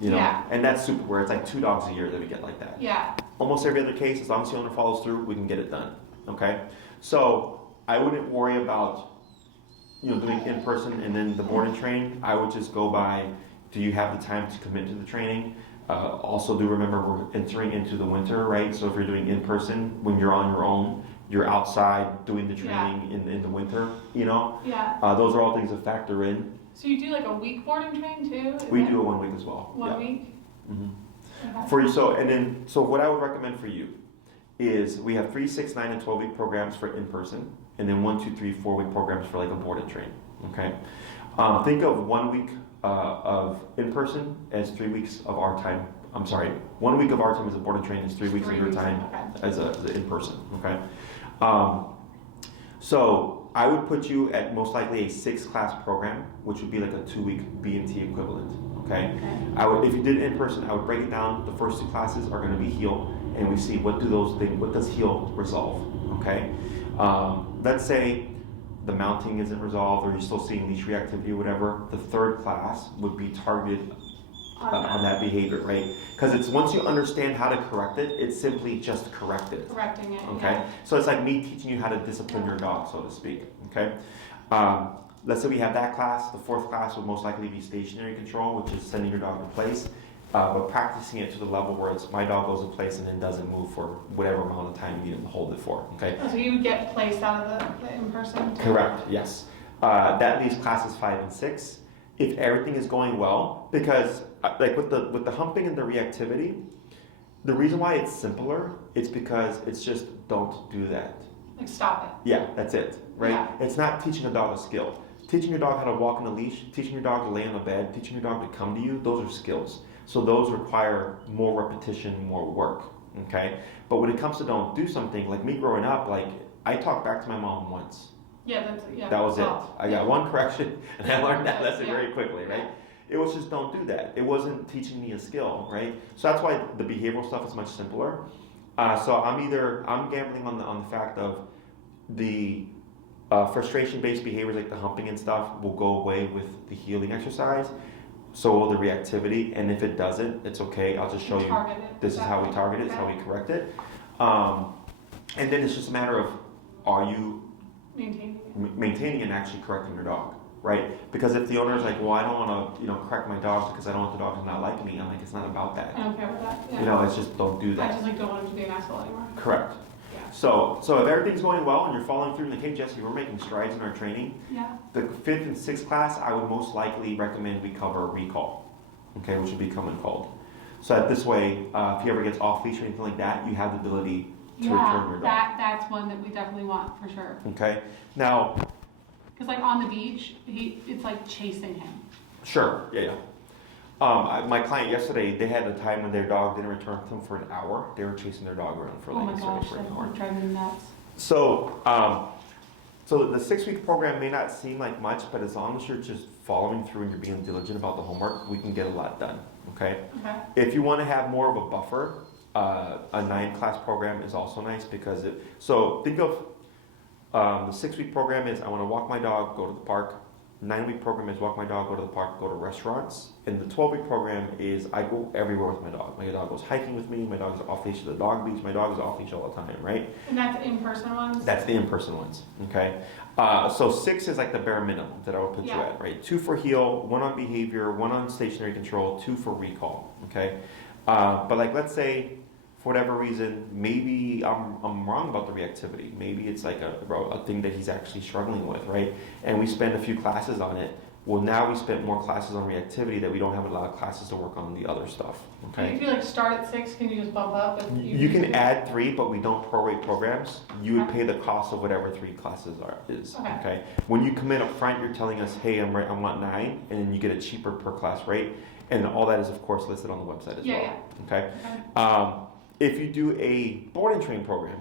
you know? Yeah. And that's super rare. It's like 2 dogs a year that we get like that. Yeah. Almost every other case, as long as the owner follows through, we can get it done, okay? So I wouldn't worry about, doing in person and then the board and train. I would just go by, do you have the time to commit to the training? Also do remember we're entering into the winter, right? So if you're doing in person, when you're on your own, you're outside doing the training in the winter, Yeah. Those are all things that factor in. So you do like a week board and train too? We do a 1 week as well. 1 week? Mm-hmm. Okay. So what I would recommend for you is we have 3, 6, 9, and 12 week programs for in person, and then 1, 2, 3, 4 week programs for like a board and train. Okay. Think of 1 week of in person as 3 weeks of our time. I'm sorry, 1 week of our time as a board and train is 3 weeks of your time as a in person. Okay. So I would put you at most likely a 6-class program, which would be like a 2-week B&T equivalent. Okay. If you did it in person, I would break it down. The first 2 classes are going to be heel, and we see what does heel resolve. Okay. Let's say the mounting isn't resolved, or you're still seeing leash reactivity or whatever. The 3rd class would be targeted on that behavior, right? Because it's once you understand how to correct it, it's simply just correct it. Correcting it. Okay. Yeah. So it's like me teaching you how to discipline your dog, so to speak. Okay. Let's say we have that class. The 4th class would most likely be stationary control, which is sending your dog in place, but practicing it to the level where it's my dog goes in place and then doesn't move for whatever amount of time you need him to hold it for. Okay. Oh, so you would get placed out of the in-person? Correct. Yes. That leaves classes 5 and 6. If everything is going well, because like with the humping and the reactivity, the reason why it's simpler, it's because it's just don't do that. Like stop it. Yeah, that's it, right? Yeah. It's not teaching a dog a skill. Teaching your dog how to walk on a leash, teaching your dog to lay on a bed, teaching your dog to come to you, those are skills. So those require more repetition, more work, okay? But when it comes to don't do something, like me growing up, like I talked back to my mom once. Yeah, That was it. Oh. I got 1 correction, and I learned that lesson Yeah. very quickly, right? It was just don't do that. It wasn't teaching me a skill, right? So that's why the behavioral stuff is much simpler. So I'm gambling on the fact of the frustration-based behaviors like the humping and stuff will go away with the healing exercise. So will the reactivity, and if it doesn't, it's okay. I'll just show you. This is how we target it. This is how we correct it. And then it's just a matter of, are you maintaining and actually correcting your dog, right? Because if the owner is like, well, I don't want to, correct my dog because I don't want the dog to not like me, I'm like, it's not about that. I don't care about that. Yeah. It's just don't do that. I just don't want him to be an asshole anymore. Correct. Yeah. So if everything's going well and you're following through, like, hey Jesse, we're making strides in our training. Yeah. The 5th and 6th class, I would most likely recommend we cover recall, okay, which would be come and called. So that this way, if he ever gets off leash or anything like that, you have the ability to return your dog. That's one that we definitely want for sure. Okay. Now, Because like on the beach, it's like chasing him. Sure. Yeah. Yeah. My client yesterday, they had a time when their dog didn't return to them for an hour. They were chasing their dog around for Oh my like gosh, for an that hour. would drive me nuts. So, so the 6-week program may not seem like much, but as long as you're just following through and you're being diligent about the homework, we can get a lot done. Okay. Okay. If you want to have more of a buffer, a 9-class program is also nice because it. So think of the 6-week program is I want to walk my dog, go to the park. 9-week program is walk my dog, go to the park, go to restaurants. And the 12-week program is I go everywhere with my dog. My dog goes hiking with me. My dog is off leash at the dog beach. My dog is off leash all the time, right? And that's in-person ones? That's the in-person ones, okay? So 6 is like the bare minimum that I would put you at, right? 2 for heel, 1 on behavior, 1 on stationary control, 2 for recall, okay? But like let's say, for whatever reason, maybe I'm wrong about the reactivity. Maybe it's like a thing that he's actually struggling with, right? And we spend a few classes on it. Well, now we spent more classes on reactivity that we don't have a lot of classes to work on the other stuff, okay? If you like start at 6, can you just bump up? You can add 3, but we don't prorate programs. You would pay the cost of whatever 3 classes is. Okay. When you come in up front, you're telling us, hey, I want 9, and then you get a cheaper per class rate, and all that is of course listed on the website as well. Okay. If you do a board and train program,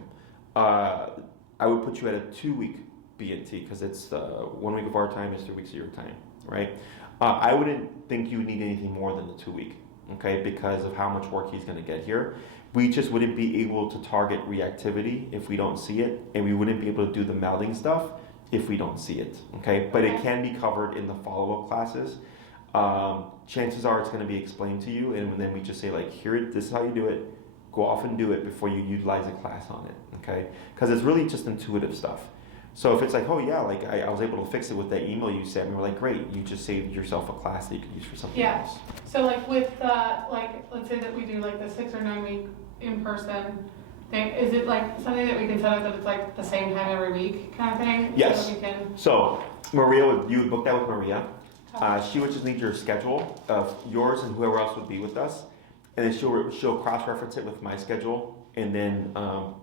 I would put you at a 2-week BNT because it's 1 week of our time is 3 weeks of your time, right? I wouldn't think you would need anything more than the 2-week, okay, because of how much work he's going to get here. We just wouldn't be able to target reactivity if we don't see it, and we wouldn't be able to do the melding stuff if we don't see it, okay? But it can be covered in the follow-up classes. Chances are it's going to be explained to you, and then we just say like, here, this is how you do it. Go off and do it before you utilize a class on it, okay? Because it's really just intuitive stuff. So if it's like, oh yeah, like I was able to fix it with that email you sent me, we're like, great, you just saved yourself a class that you could use for something else. So like with like, let's say that we do like the 6 or 9 week in-person thing, is it like something that we can set up that it's like the same time every week kind of thing? Yes. So, that we can... So Maria, you would book that with Maria. She would just need your schedule of yours and whoever else would be with us. And then she'll cross-reference it with my schedule and then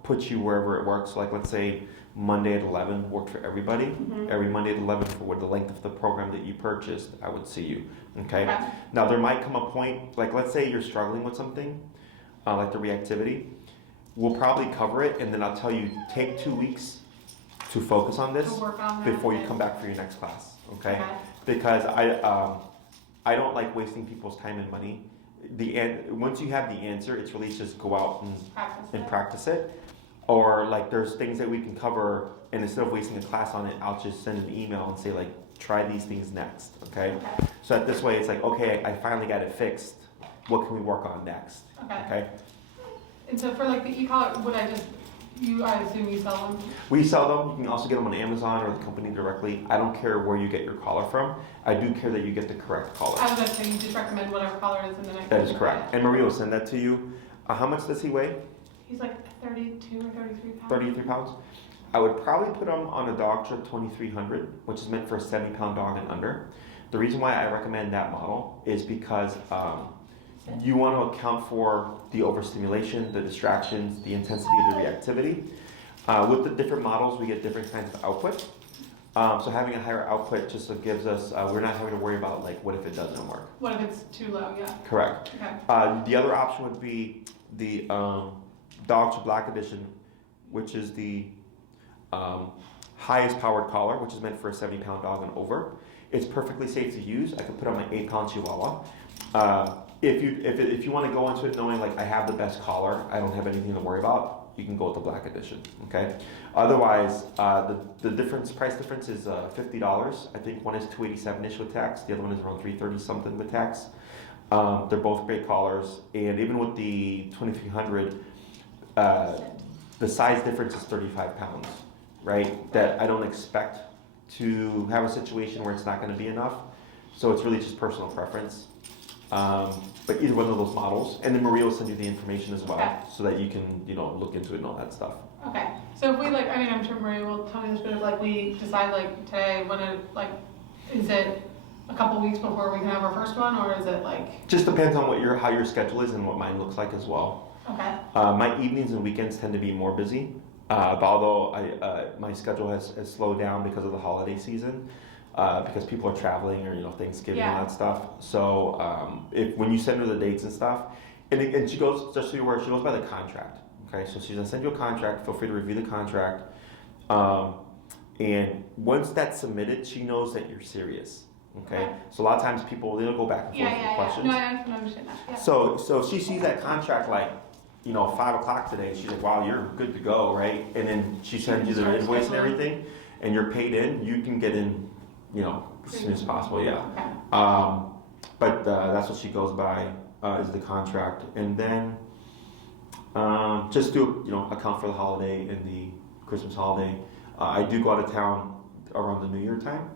put you wherever it works. Like let's say Monday at 11 worked for everybody. Mm-hmm. Every Monday at 11 for the length of the program that you purchased, I would see you. Okay? Now there might come a point, like let's say you're struggling with something, like the reactivity. We'll probably cover it and then I'll tell you, take 2 weeks to focus on this before you come back for your next class. Okay? Because I don't like wasting people's time and money. Once you have the answer, it's really just go out and practice it. Or like there's things that we can cover, and instead of wasting a class on it, I'll just send an email and say like, try these things next, okay? So that this way it's like, okay, I finally got it fixed. What can we work on next? Okay. And so for like the e-collar, would I assume you sell them? We sell them. You can also get them on Amazon or the company directly. I don't care where you get your collar from. I do care that you get the correct collar. I was going to say you just recommend whatever collar is, and then I can... That is correct. And Maria will send that to you. How much does he weigh? He's like 32 or 33 pounds. 33 pounds? I would probably put him on a dog trip 2300, which is meant for a 70-pound dog and under. The reason why I recommend that model is because you want to account for the overstimulation, the distractions, the intensity of the reactivity. With the different models, we get different kinds of output. So having a higher output just gives us, we're not having to worry about like, what if it doesn't work? What if it's too low, yeah. Correct. Okay. The other option would be the Dog to Black Edition, which is the highest powered collar, which is meant for a 70-pound dog and over. It's perfectly safe to use. I could put on my 8-pound Chihuahua. If you want to go into it knowing like I have the best collar, I don't have anything to worry about, you can go with the Black Edition. Okay. Otherwise, the price difference is $50. I think one is $287-ish with tax. The other one is around $330 something with tax. They're both great collars, and even with the 2300, the size difference is 35 pounds, right? That I don't expect to have a situation where it's not going to be enough. So it's really just personal preference. But either one of those models, and then Maria will send you the information as well, so that you can, look into it and all that stuff. Okay. So if we I'm sure Maria will tell me this, but if we decide today, is it a couple weeks before we can have our first one, or is it Just depends on how your schedule is and what mine looks like as well. Okay. My evenings and weekends tend to be more busy, although my schedule has slowed down because of the holiday season. because people are traveling or Thanksgiving Yeah. and that stuff. So if when you send her the dates and stuff, and she goes, just so you're aware, she goes by the contract. Okay, so she's gonna send you a contract. Feel free to review the contract. And once that's submitted, she knows that you're serious. Okay, so a lot of times people they'll go back and forth with questions. No, I understand that. Yeah. So if she sees that contract like 5 o'clock today, she's like, wow, you're good to go, right? And then she sends you the invoice and everything, and you're paid in. You can get in, as soon as possible. Yeah. Okay. But that's what she goes by is the contract, and then just do account for the holiday and the Christmas holiday. I do go out of town around the New Year time.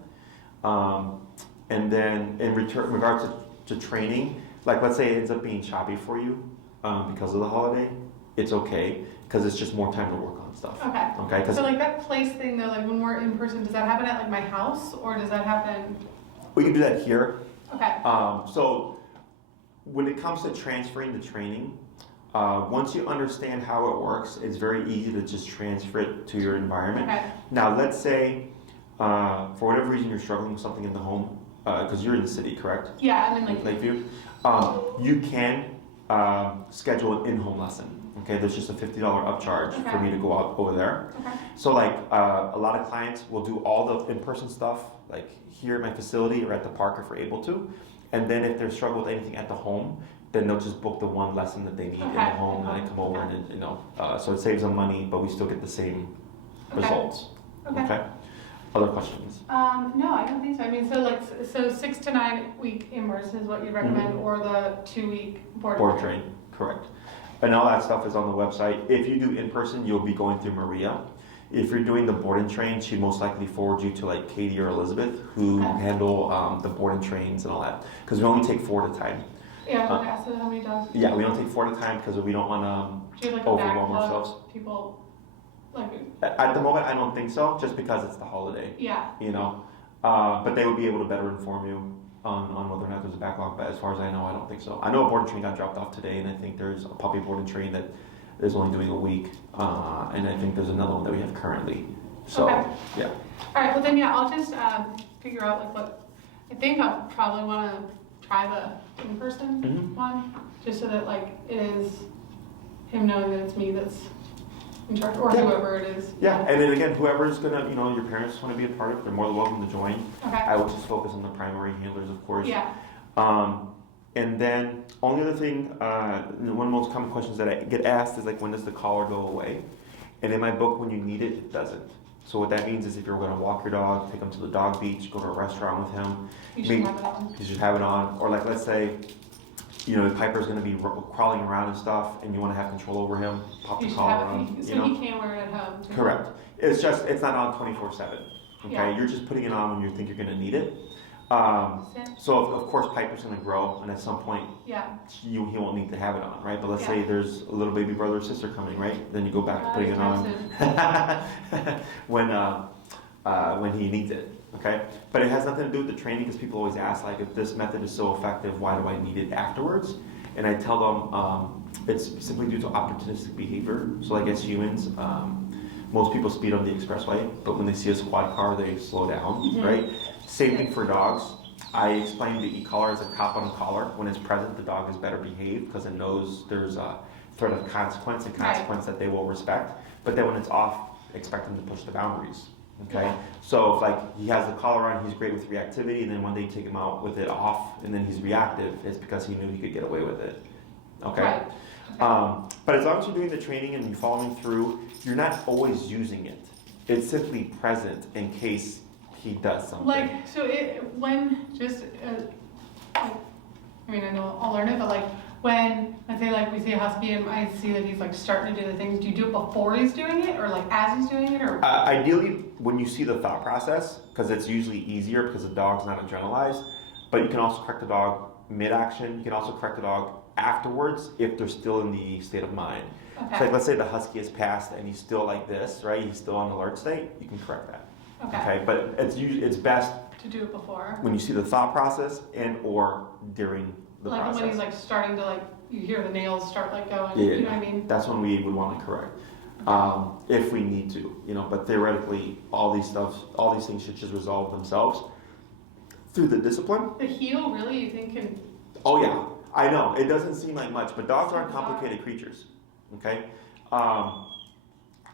And then in regards to training, like let's say it ends up being choppy for you because of the holiday, it's okay because it's just more time to work on stuff. Okay. Okay. So like that place thing though, like when we're in person, does that happen at like my house or does that happen? We can do that here. Okay. So when it comes to transferring the training, once you understand how it works, it's very easy to just transfer it to your environment. Okay. Now let's say for whatever reason you're struggling with something in the home, because you're in the city, correct? Yeah, I'm in Lakeview. You can schedule an in-home lesson. Okay, there's just a $50 upcharge for me to go out over there. Okay. So like a lot of clients will do all the in-person stuff like here at my facility or at the park if we're able to. And then if they're struggling with anything at the home, then they'll just book the one lesson that they need in the home and then come over and so it saves them money, but we still get the same results. Okay. Other questions? No, I don't think so. I mean, so 6 to 9 week immersion is what you recommend, or the 2-week board train. Correct. And all that stuff is on the website. If you do in person, you'll be going through Maria. If you're doing the board and train, she'd most likely forward you to like Katie or Elizabeth, who handle the board and trains and all that. Because we only take 4 at a time. Yeah, I asked how many dogs. Yeah, we only take 4 at a time because we don't want to overwhelm ourselves. People. At the moment, I don't think so, just because it's the holiday. Yeah. But they would be able to better inform you on whether or not there's a backlog. But as far as I know, I don't think so. I know a board and train got dropped off today, and I think there's a puppy board and train that is only doing a week, and I think there's another one that we have currently. So, yeah. All right. Well, then I'll just figure out like what I think I'll probably want to try the in-person one, just so that like it is him knowing that it's me that's in charge, or whoever it is. Yeah, and then again, whoever's gonna, your parents want to be a part of it, they're more than welcome to join. Okay. I will just focus on the primary handlers, of course. Yeah. And then, only other thing, one of the most common questions that I get asked is like, when does the collar go away? And in my book, when you need it, it doesn't. So what that means is if you're going to walk your dog, take him to the dog beach, go to a restaurant with him, you should have it on. You should have it on. Or like, let's say, Piper's going to be crawling around and stuff, and you want to have control over him, pop the collar on. So he can't wear it at home. Correct. It's not on 24/7. Okay, Yeah. You're just putting it on when you think you're going to need it. So of course Piper's going to grow, and at some point, he won't need to have it on, right? But let's say there's a little baby brother or sister coming, right? Then you go back to putting it on when he needs it. Okay, but it has nothing to do with the training, because people always ask, like, if this method is so effective, why do I need it afterwards? And I tell them it's simply due to opportunistic behavior. So like as humans, most people speed on the expressway, but when they see a squad car, they slow down, right? Same thing for dogs. I explain the e-collar as a cop on a collar. When it's present, the dog is better behaved because it knows there's a threat of consequence that they will respect. But then when it's off, expect them to push the boundaries. Okay, so if like he has the collar on, he's great with reactivity, and then when they take him out with it off, and then he's reactive, it's because he knew he could get away with it. Okay. But as long as you're doing the training and you're following through, you're not always using it. It's simply present in case he does something. Like, so I know I'll learn it, but like when, let's say like we see a husky and I see that he's like starting to do the things, do you do it before he's doing it or like as he's doing it, or? Ideally, when you see the thought process, because it's usually easier because the dog's not adrenalized, but you can also correct the dog mid-action. You can also correct the dog afterwards if they're still in the state of mind. Okay. So like, let's say the husky is passed and he's still like this, right? He's still on alert state, you can correct that. Okay, but it's best to do it before when you see the thought process and or during the process. Like when he's like starting to like, you hear the nails start like going, you know what I mean? That's when we would want to correct, if we need to, but theoretically all these things should just resolve themselves through the discipline. The heel, really, you think can? Oh yeah, I know. It doesn't seem like much, but dogs aren't complicated creatures. Okay, I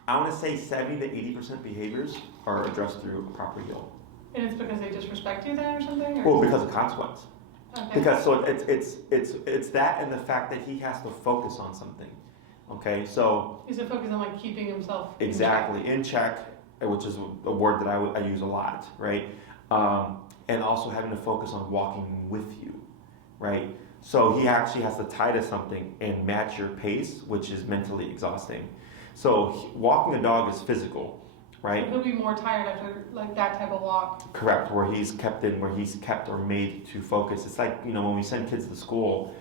want to say 70 to 80% behaviors are addressed through a proper heel. And it's because they disrespect you then, or something? Or? Well, because of consequence. Okay. Because so it's that and the fact that he has to focus on something. Okay, so He's a focus on like keeping himself exactly in check, which is a word that I use a lot, right? And also having to focus on walking with you, right? So he actually has to tie to something and match your pace, which is mentally exhausting. So walking a dog is physical, right? He'll be more tired after like that type of walk. Correct, where he's kept or made to focus. It's like, when we send kids to school,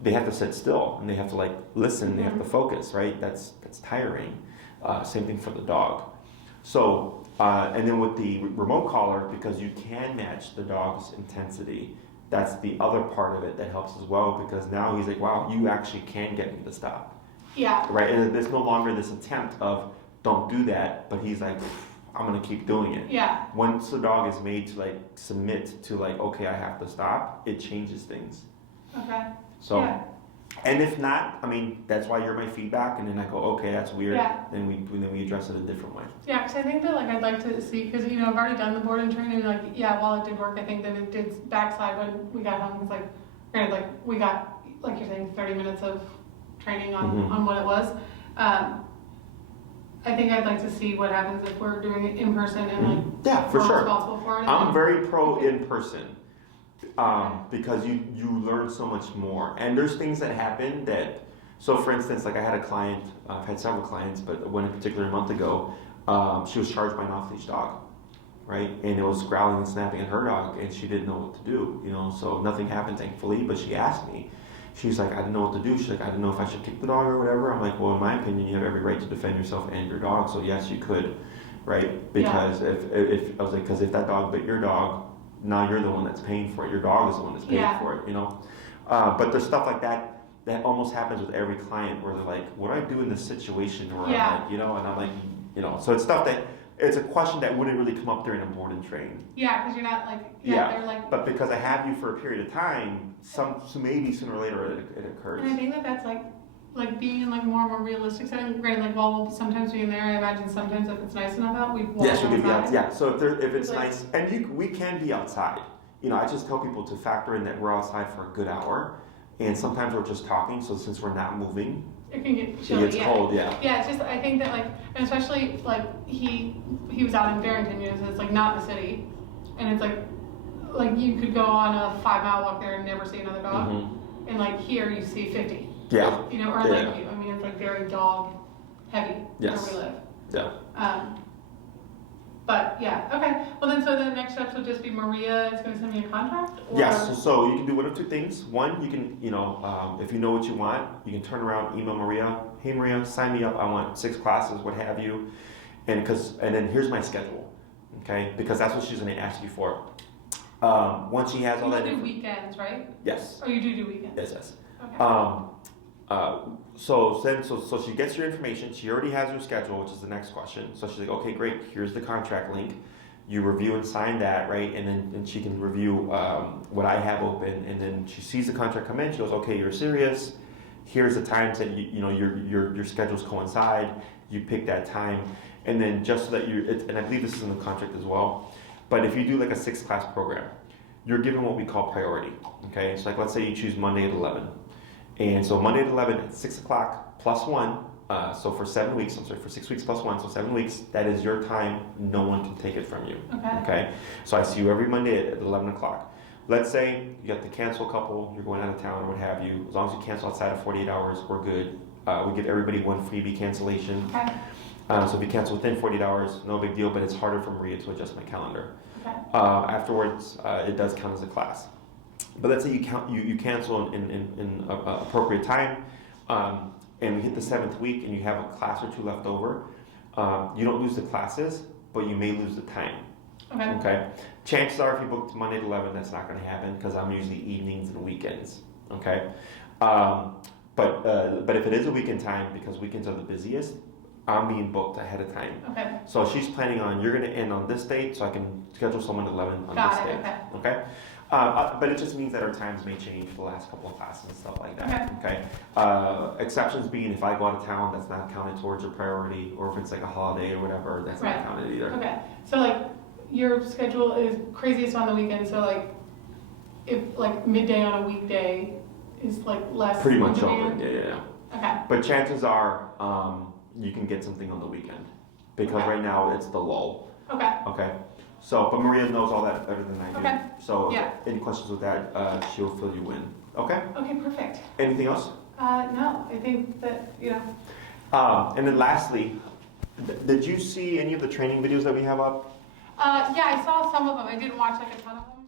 they have to sit still and they have to like listen, they have to focus, right? That's tiring. Same thing for the dog. So, and then with the remote collar, because you can match the dog's intensity, that's the other part of it that helps as well, because now he's like, wow, you actually can get me to stop. Yeah. Right, and there's no longer this attempt of don't do that, but he's like, I'm gonna keep doing it. Yeah. Once the dog is made to like submit to like, okay, I have to stop, it changes things. Okay. So, yeah. And if not, that's why you're my feedback, and then I go, okay, that's weird. Yeah. Then we address it a different way. Yeah, because I think that like I'd like to see, because I've already done the board and training. Like, yeah, while it did work, I think that it did backslide when we got home. Because granted, we got, like you're saying, 30 minutes of training on what it was. I think I'd like to see what happens if we're doing it in person and yeah, for we're sure. responsible for it. I'm very pro in person. Because you learn so much more, and there's things that happen that, so for instance, like I had a client, I've had several clients, but one in particular a month ago, she was charged by an off-leash dog, right, and it was growling and snapping at her dog, and she didn't know what to do, so nothing happened thankfully, but she asked me, she's like, I didn't know what to do, she's like, I didn't know if I should kick the dog or whatever. I'm like, well, in my opinion, you have every right to defend yourself and your dog, so yes, you could, right, because if I was like, because if that dog bit your dog, now you're the one that's paying for it. Your dog is the one that's paying for it, But there's stuff like that almost happens with every client where they're like, what do I do in this situation? Where I'm like, and I'm like, so it's stuff that, it's a question that wouldn't really come up during a board and train. Yeah, because you're not like, they're like. But because I have you for a period of time, so maybe sooner or later it occurs. And I think that's like being in like more of a realistic setting. Granted, like while we'll sometimes be in there, I imagine sometimes if it's nice enough out, we walk yes, we could be outside. out. Yeah, so if it's nice, and we can be outside. I just tell people to factor in that we're outside for a good hour, and sometimes we're just talking. So since we're not moving, it can get chilly. It gets cold. Yeah. Yeah, it's just I think that and especially he was out in Barrington, so it's like not in the city, and it's like you could go on a 5-mile walk there and never see another dog, and like here you see 50. Yeah. Or it's like very dog heavy where we live. Yeah. But yeah, okay. Well then, so the next steps would just be Maria is going to send me a contract? Or? Yes, so you can do one of two things. One, you can, if you know what you want, you can turn around, email Maria, hey Maria, sign me up, I want 6 classes, what have you. And then here's my schedule, okay? Because that's what she's going to ask you for. Once she has all that. You do weekends, right? Yes. Oh, you do weekends? Yes. Okay. So she gets your information. She already has your schedule, which is the next question. So she's like, okay, great. Here's the contract link. You review and sign that, right? And then she can review what I have open. And then she sees the contract come in. She goes, okay, you're serious. Here's the times that your schedules coincide. You pick that time, and then just so that and I believe this is in the contract as well. But if you do like a 6-class program, you're given what we call priority. Okay, so like let's say you choose Monday at 11. And so Monday at 11 at 6 o'clock plus 1, so for 7 weeks, for 6 weeks plus 1, so 7 weeks, that is your time. No one can take it from you. Okay? So I see you every Monday at 11 o'clock. Let's say you have to cancel a couple, you're going out of town or what have you. As long as you cancel outside of 48 hours, we're good. We give everybody 1 freebie cancellation. Okay. So if you cancel within 48 hours, no big deal, but it's harder for Maria to adjust my calendar. Okay. Afterwards, it does count as a class. But let's say you cancel in appropriate time, and we hit the 7th week, and you have a class or 2 left over. You don't lose the classes, but you may lose the time. Okay. Chances are, if you book Monday at 11, that's not going to happen because I'm usually evenings and weekends. Okay. But if it is a weekend time, because weekends are the busiest, I'm being booked ahead of time. Okay. So she's planning on, you're going to end on this date, so I can schedule someone at 11 on Got this it, date. okay. Okay? But it just means that our times may change for the last couple of classes and stuff like that. Okay. Exceptions being if I go out of town, that's not counted towards your priority, or if it's like a holiday or whatever, that's Right. not counted either. Okay. So like your schedule is craziest on the weekend, so like if like midday on a weekday is like less Pretty much demand? open, yeah. Okay. But chances are you can get something on the weekend because Okay. right now it's the lull. Okay. Okay. So, but Maria knows all that better than I do. Okay. So, Yeah. any questions with that, she'll fill you in. Okay. Okay, perfect. Anything else? No, I think that, And then lastly, did you see any of the training videos that we have up? yeah, I saw some of them. I didn't watch like a ton of them.